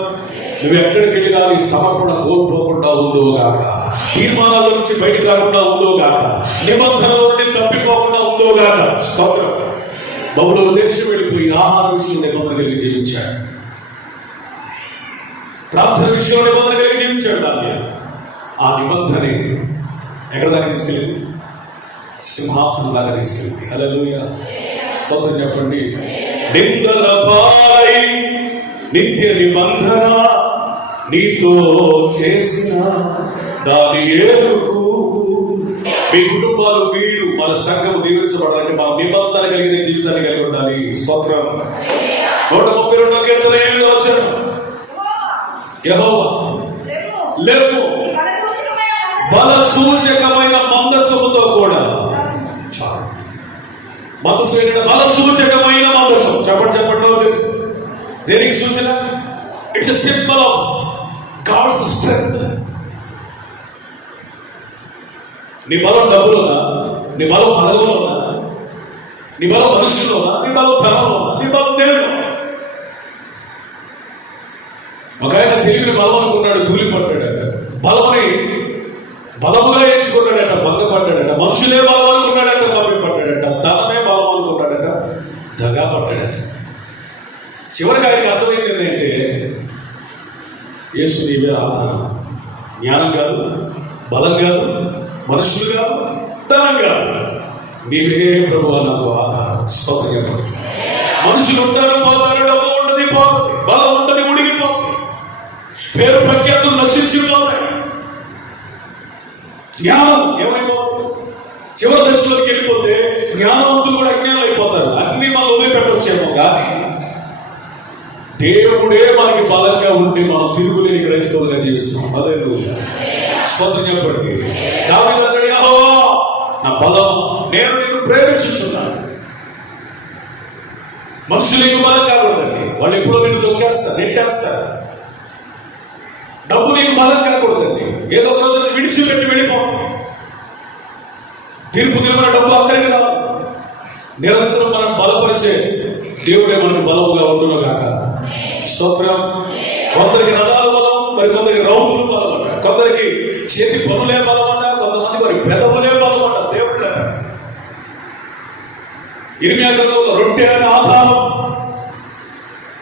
నువ్వు ఎక్కడికి వెళ్ళినా నీ సమర్పణ కోల్పోకుండా ఉందోగాక, తీర్మానాల నుంచి బయటకు రాకుండా ఉందోగాక, నిబంధనల నుండి తప్పిపోకుండా ఉందోగాక. స్తోత్రం. బబులోను దేశం వెళ్ళిపోయి ఆహార విషయం నిబంధన కలిగి జీవించాడు, ప్రార్థన విషయంలో నిబంధన కలిగి జీవించాడు. దాన్ని ఆ నిబంధన ఎక్కడ దాన్ని తీసుకెళ్ళింది? సింహాసనం దాకా తీసుకెళ్ళింది. హల్లెలూయా. స్తోత్రం చెప్పండి. నిందల పాలై నిత్య నిబంధన నీతో చేసిన దాని ఏలుకు. మీ కుటుంబాలు, మీరు, మన సంఘం దీవించబడాలంటే మన నిబంధన కలిగిన జీవితాన్ని కలిగి ఉండాలి. స్తోత్రం. 132 కీర్తన 8వ వచనం. యెహోవా లెమ్ము బల సూచకమైన మందసముతో కూడా. మందసం ఏంటంటే బల సూచకమైన మందసం. చెప్పండి చెప్పండి. తెలుసు దేనికి సూచన? It's a symbol of God's strength. నీ బలం డబ్బులోనా? నీ బలం పదవులోనా? నీ బలం మనుషుల్లోనా? నీ బలం ధనంలోనా? నీ బలం దేవుడు. ఒక ఆయన తెలివిని బలం అనుకున్నాడు, తూలిపడ్డాడట. బలమని బలముగా ఎంచుకున్నాడట, భంగపడ్డాడట. మనుషులే బలం అనుకున్నాడట, పడ్డాడట. ధనమే బలం అనుకున్నాడట, దగా పడ్డాడట. చివరికి ఆయనకి అర్థమైంది ఏంటంటే యేసు నీవే ఆధారం. జ్ఞానం కాదు, బలం కాదు, మనుషులు కాదు, ధనం కాదు, నీవే ప్రభువా నాకు ఆధారం. స్తోత్రం చెప్పండి. మనుషులు ఉంటారు, పోతారు, డబ్బు ఉండదు, పోతుంది, బలం ఉండదు, ఉడిగిపోతుంది, పేరు ప్రఖ్యాతులు నశించిపోతాయి, జ్ఞానం ఏమైపోతుంది? చివరి దశలోకి వెళ్ళిపోతే జ్ఞానవంతులు కూడా అజ్ఞానం అయిపోతారు. అన్ని మనం వదిలిపెట్టొచ్చేమో, కానీ దేవుడే మనకి బలంగా ఉండి మనం తిరుగులేని క్రైస్తవులుగా జీవిస్తున్నాం. హల్లెలూయా. స్తోత్రం చెప్పండి. దావీదు అన్నాడు, యెహోవా నా బలం, నేను నిన్ను ప్రేమించుచున్నాను. మనుషులు నీకు బలం కాకూడదండి, వాళ్ళు ఎప్పుడో నిన్ను తొక్కేస్తారు, నెట్టేస్తారు. డబ్బు నీకు బలం కాకూడదండి, ఏదో ఒక రోజు విడిచిపెట్టి వెళ్ళిపోండి. తీర్పు దినమున డబ్బు అక్కడికి రాదు. నిరంతరం మనం బలపరిచే దేవుడే మనకు బలముగా ఉండును గాక. స్తోత్రం. కొందరికి రథాలు బలం, మరి కొందరికి రౌతులు బలం అంట, కొందరికి చేతి పనులే బలం అంట, కొంతమంది వారి పెదవులే బలం అంట. దేవుడు అంట ఇర్మియా గ్రంథంలో రొట్టె అనే ఆధారం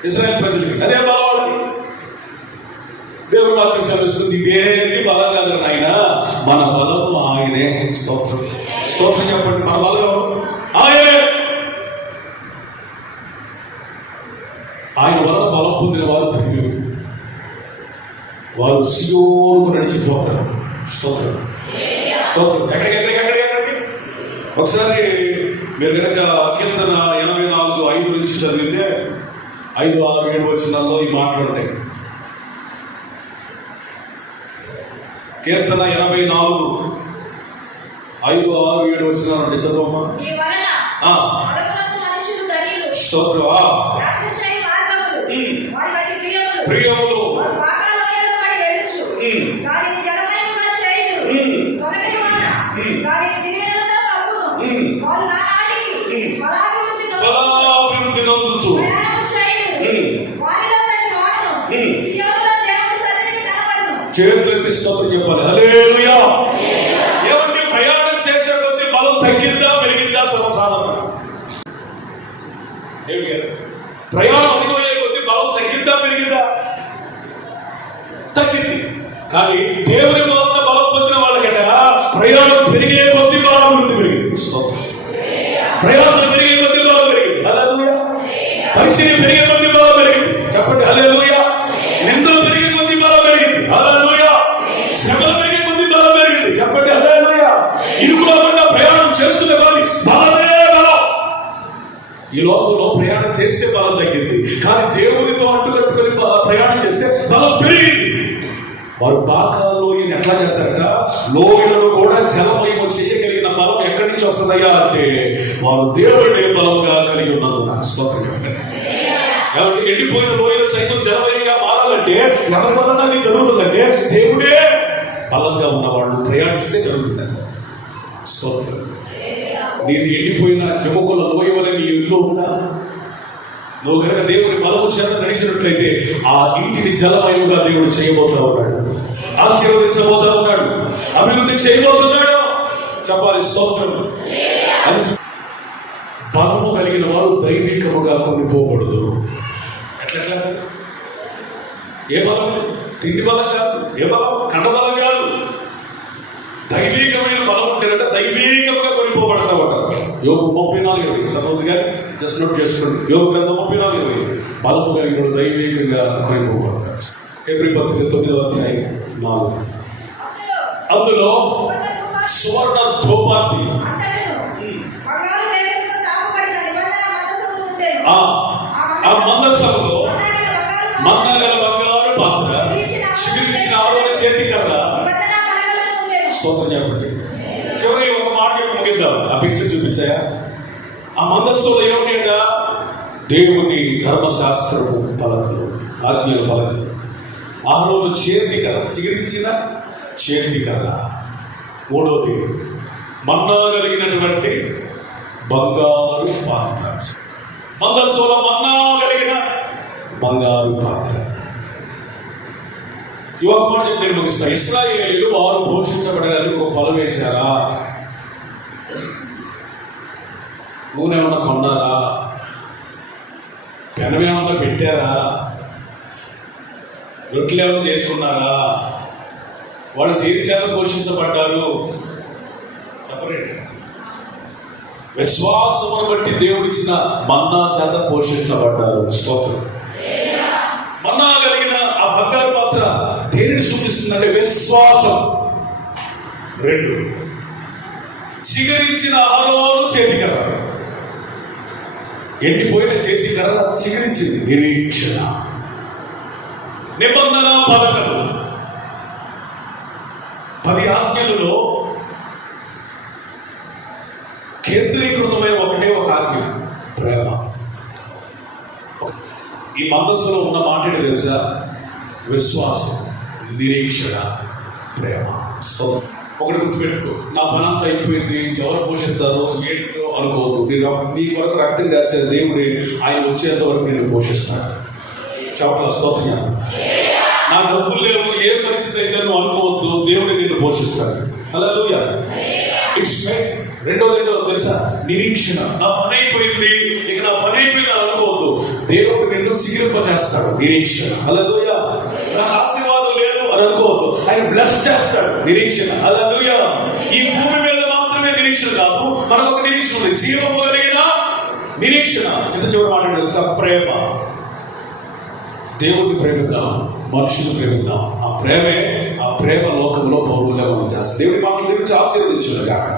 ఇశ్రాయేలు ప్రజలకి, అదే బలం. దేవుడు వాక్యం సెలవిస్తుంది, ఇదేది బలం కాదు నాయన, మన బలం ఆయనే. స్తోత్రం. స్తోత్రం చెప్పండి. మన బలం ఆయనే. ఆయన వలన బలం పొందిన వారు ధన్యులు, వారు సియోనుకు నడిచిపోతారు. స్తోత్రం. స్తోత్రం. ఎక్కడికి ఒకసారి మీరు కనుక కీర్తన 84:5 నుంచి చదివితే 5, 6, 7 వచనాల్లో ఈ మాటలు ఉంటాయి. కీర్తన 84, 5, 6, 7 వచనాలు ఉంటాయి. చదవమ్మా. స్తోత్రం. ప్రియములు బలాభివృద్ధి నందుతూ చేతులెత్తి స్తోత్రం చెప్పాలి. హల్లెలూయా. ఏమంటే ప్రయాణం చేసే కొద్ది బలం తగ్గిద్దా పెరిగిద్దా? సర్వసాధారణం. ఏమి కదా, ప్రయాణం అధికమయ్యే కొద్ది బలం తగ్గిద్దా పెరిగిద్దా? తగ్గింది. కానీ దేవుని వలన బలం పొందిన వాళ్ళకట ప్రయాణం పెరిగే కొద్ది బలాభివృద్ధి పెరిగింది. ప్రయాసం పెరిగే కొద్ది బలం పెరిగింది. హల్లెలూయా. పరిచయం పెరిగే కొద్ది బలం పెరిగింది. చెప్పండి హల్లెలూయా. నిందలు పెరిగే కొద్ది బలం పెరిగింది. హల్లెలూయా. శ్రమలు పెరిగే కొద్ది బలం పెరిగింది. చెప్పండి హల్లెలూయా. ఇరుకులోకుండా ప్రయాణం చేస్తున్న కొద్ది బలమే బలం. ఈ లోకంలో ప్రయాణం చేస్తే బలం తగ్గింది, కానీ దేవునితో అంటుకట్టుకొని ప్రయాణం చేస్తే బలం పెరిగింది. వారు బాగా లోయని ఎట్లా చేస్తారట, లోయలను కూడా జలమయము చేయగలిగిన బలం ఎక్కడి నుంచి వస్తుందయ్యా అంటే వారు దేవుడే బలంగా కలిగి ఉన్నందున. స్తోత్రం చెప్పండి. కాబట్టి ఎండిపోయిన లోయలు సైతం జలమయంగా మారాలంటే ఎవరి వలన అది జరుగుతుందంటే దేవుడే బలంగా ఉన్నవాళ్ళు ప్రయాణిస్తే జరుగుతుందండి. స్తోత్రం. నీది ఎండిపోయిన ఎముకల లోయవని నీ ఇల్లు ఉందా? నువ్వు కనుక దేవుని బలము చేత నడిచినట్లయితే ఆ ఇంటిని జలమయముగా దేవుడు చేయబోతా ఉన్నాడు, ఆశీర్వదించబోతా ఉన్నాడు, అభివృద్ధి చేయబోతున్నాడు. చెప్పాలి స్తోత్రం. అది బలము కలిగిన వారు దైవికముగా కొనిపోబడదు. ఎట్లా? ఏ బలం? తిండి బలం కాదు. ఏ బలం? కండ బలం కాదు. దైవికమైన బలం ఉంటేనంటే దైవికముగా కొనిపోబడతావట. యోగు 34:20 చదవద్దు కానీ జస్ట్ నోట్ చేసుకోండి. యోగు గ్రంథం 34:20 బలము కలిగిన దైవికంగా కొనిపోబడతారు. హెబ్రీ పత్రిక 9:4 అందులో సువర్ణ ధూపార్తి ఆ మందసంలో మన్నగల బంగారు పాత్ర, చిగురించిన ఆరోగ్య చేతి కర్ర. స్తోత్రం చెప్పండి. చివరి ఒక మాట చెప్పి ముగిద్దాం. ఆ పిక్చర్ చూపించాయా? ఆ మందస్సులో ఏమిటంటే దేవుని ధర్మశాస్త్రపు పలకలు, ఆజ్ఞల పలకలు. ఆరోగ్య చేతి కర్ర, చిగురించిన చేతి కర్ర. మూడోది మన్నా కలిగినటువంటి బంగారు పాత్ర. మందస్సులో మన్నా కలిగిన బంగారు పాత్ర. యువక మాట చెప్పి నేను ముగిస్తాను. ఇశ్రాయేలీయులు వారు పోషించబడడానికి ఒక పొలం వేశారా? నూనె ఏమన్నా కొన్నారా? పెనం ఏమన్నా పెట్టారా? రొట్టెలు ఏమన్నా చేసుకున్నారా? వాళ్ళు దేని చేత పోషించబడ్డారు? చెప్పండి. విశ్వాసమును బట్టి దేవుడిచ్చిన మన్నా చేత పోషించబడ్డారు. స్తోత్రం. మన్నా కలిగిన ఆ బంగారు పాత్ర దేనిని సూచిస్తుందంటే విశ్వాసం. 2 చిగురించిన అహరోను చేతికర్ర. ఎండిపోయిన చేతికర్ర చిగురించింది. నిరీక్షణ. నిబంధన పలకలు. 10 ఆజ్ఞలలో కేంద్రీకృతమైన ఒకటే ఒక ఆజ్ఞ, ప్రేమ. ఈ మందస్సులో ఉన్న మాట ఏంటి తెలుసా? విశ్వాసం, నిరీక్షణ, ప్రేమ. ఒకటి గుర్తుపెట్టుకో, నా పని అంతా అయిపోయింది, ఎవరు పోషిస్తారో ఏంటో అనుకోవద్దు. నీ వరకు రక్తం దాచిన దేవుడే ఆయన వచ్చేంత వరకు నేను పోషిస్తాను. చెప్పాల స్తోత్రం. నా డబ్బులు లేవు, ఏ పరిస్థితి అయితే నువ్వు అనుకోవద్దు, దేవుడే నిన్ను పోషిస్తాడు. హల్లెలూయా. It's faith. రెండోది తెలుసా? నిరీక్షణ. నా పని అయిపోయింది, ఇక నా పని అయిపోయింది అని అనుకోవద్దు. దేవుడు నిన్ను చిగురింపజేస్తాడు. నిరీక్షణ. హల్లెలూయా. నాకు ఆశీర్వాదం లేదు అని అనుకోవద్దు, ఆయన బ్లెస్ చేస్తాడు. నిరీక్షణ. హల్లెలూయా. ఈ భూమి మీద మాత్రమే నిరీక్షణ కాదు, మనకు ఒక నిరీక్షణ ఉంది, జీవము కలిగిన నిరీక్షణ. చిన్న చివరి మాట తెలుసా? ప్రేమ. దేవుడిని ప్రేమిద్దాం, మనుషులు ప్రేమిద్దాం. ఆ ప్రేమ లోకంలో పౌరులుగా మనం చేస్తాం. దేవుడి మాటలు గురించి ఆశీర్వదించును గాక.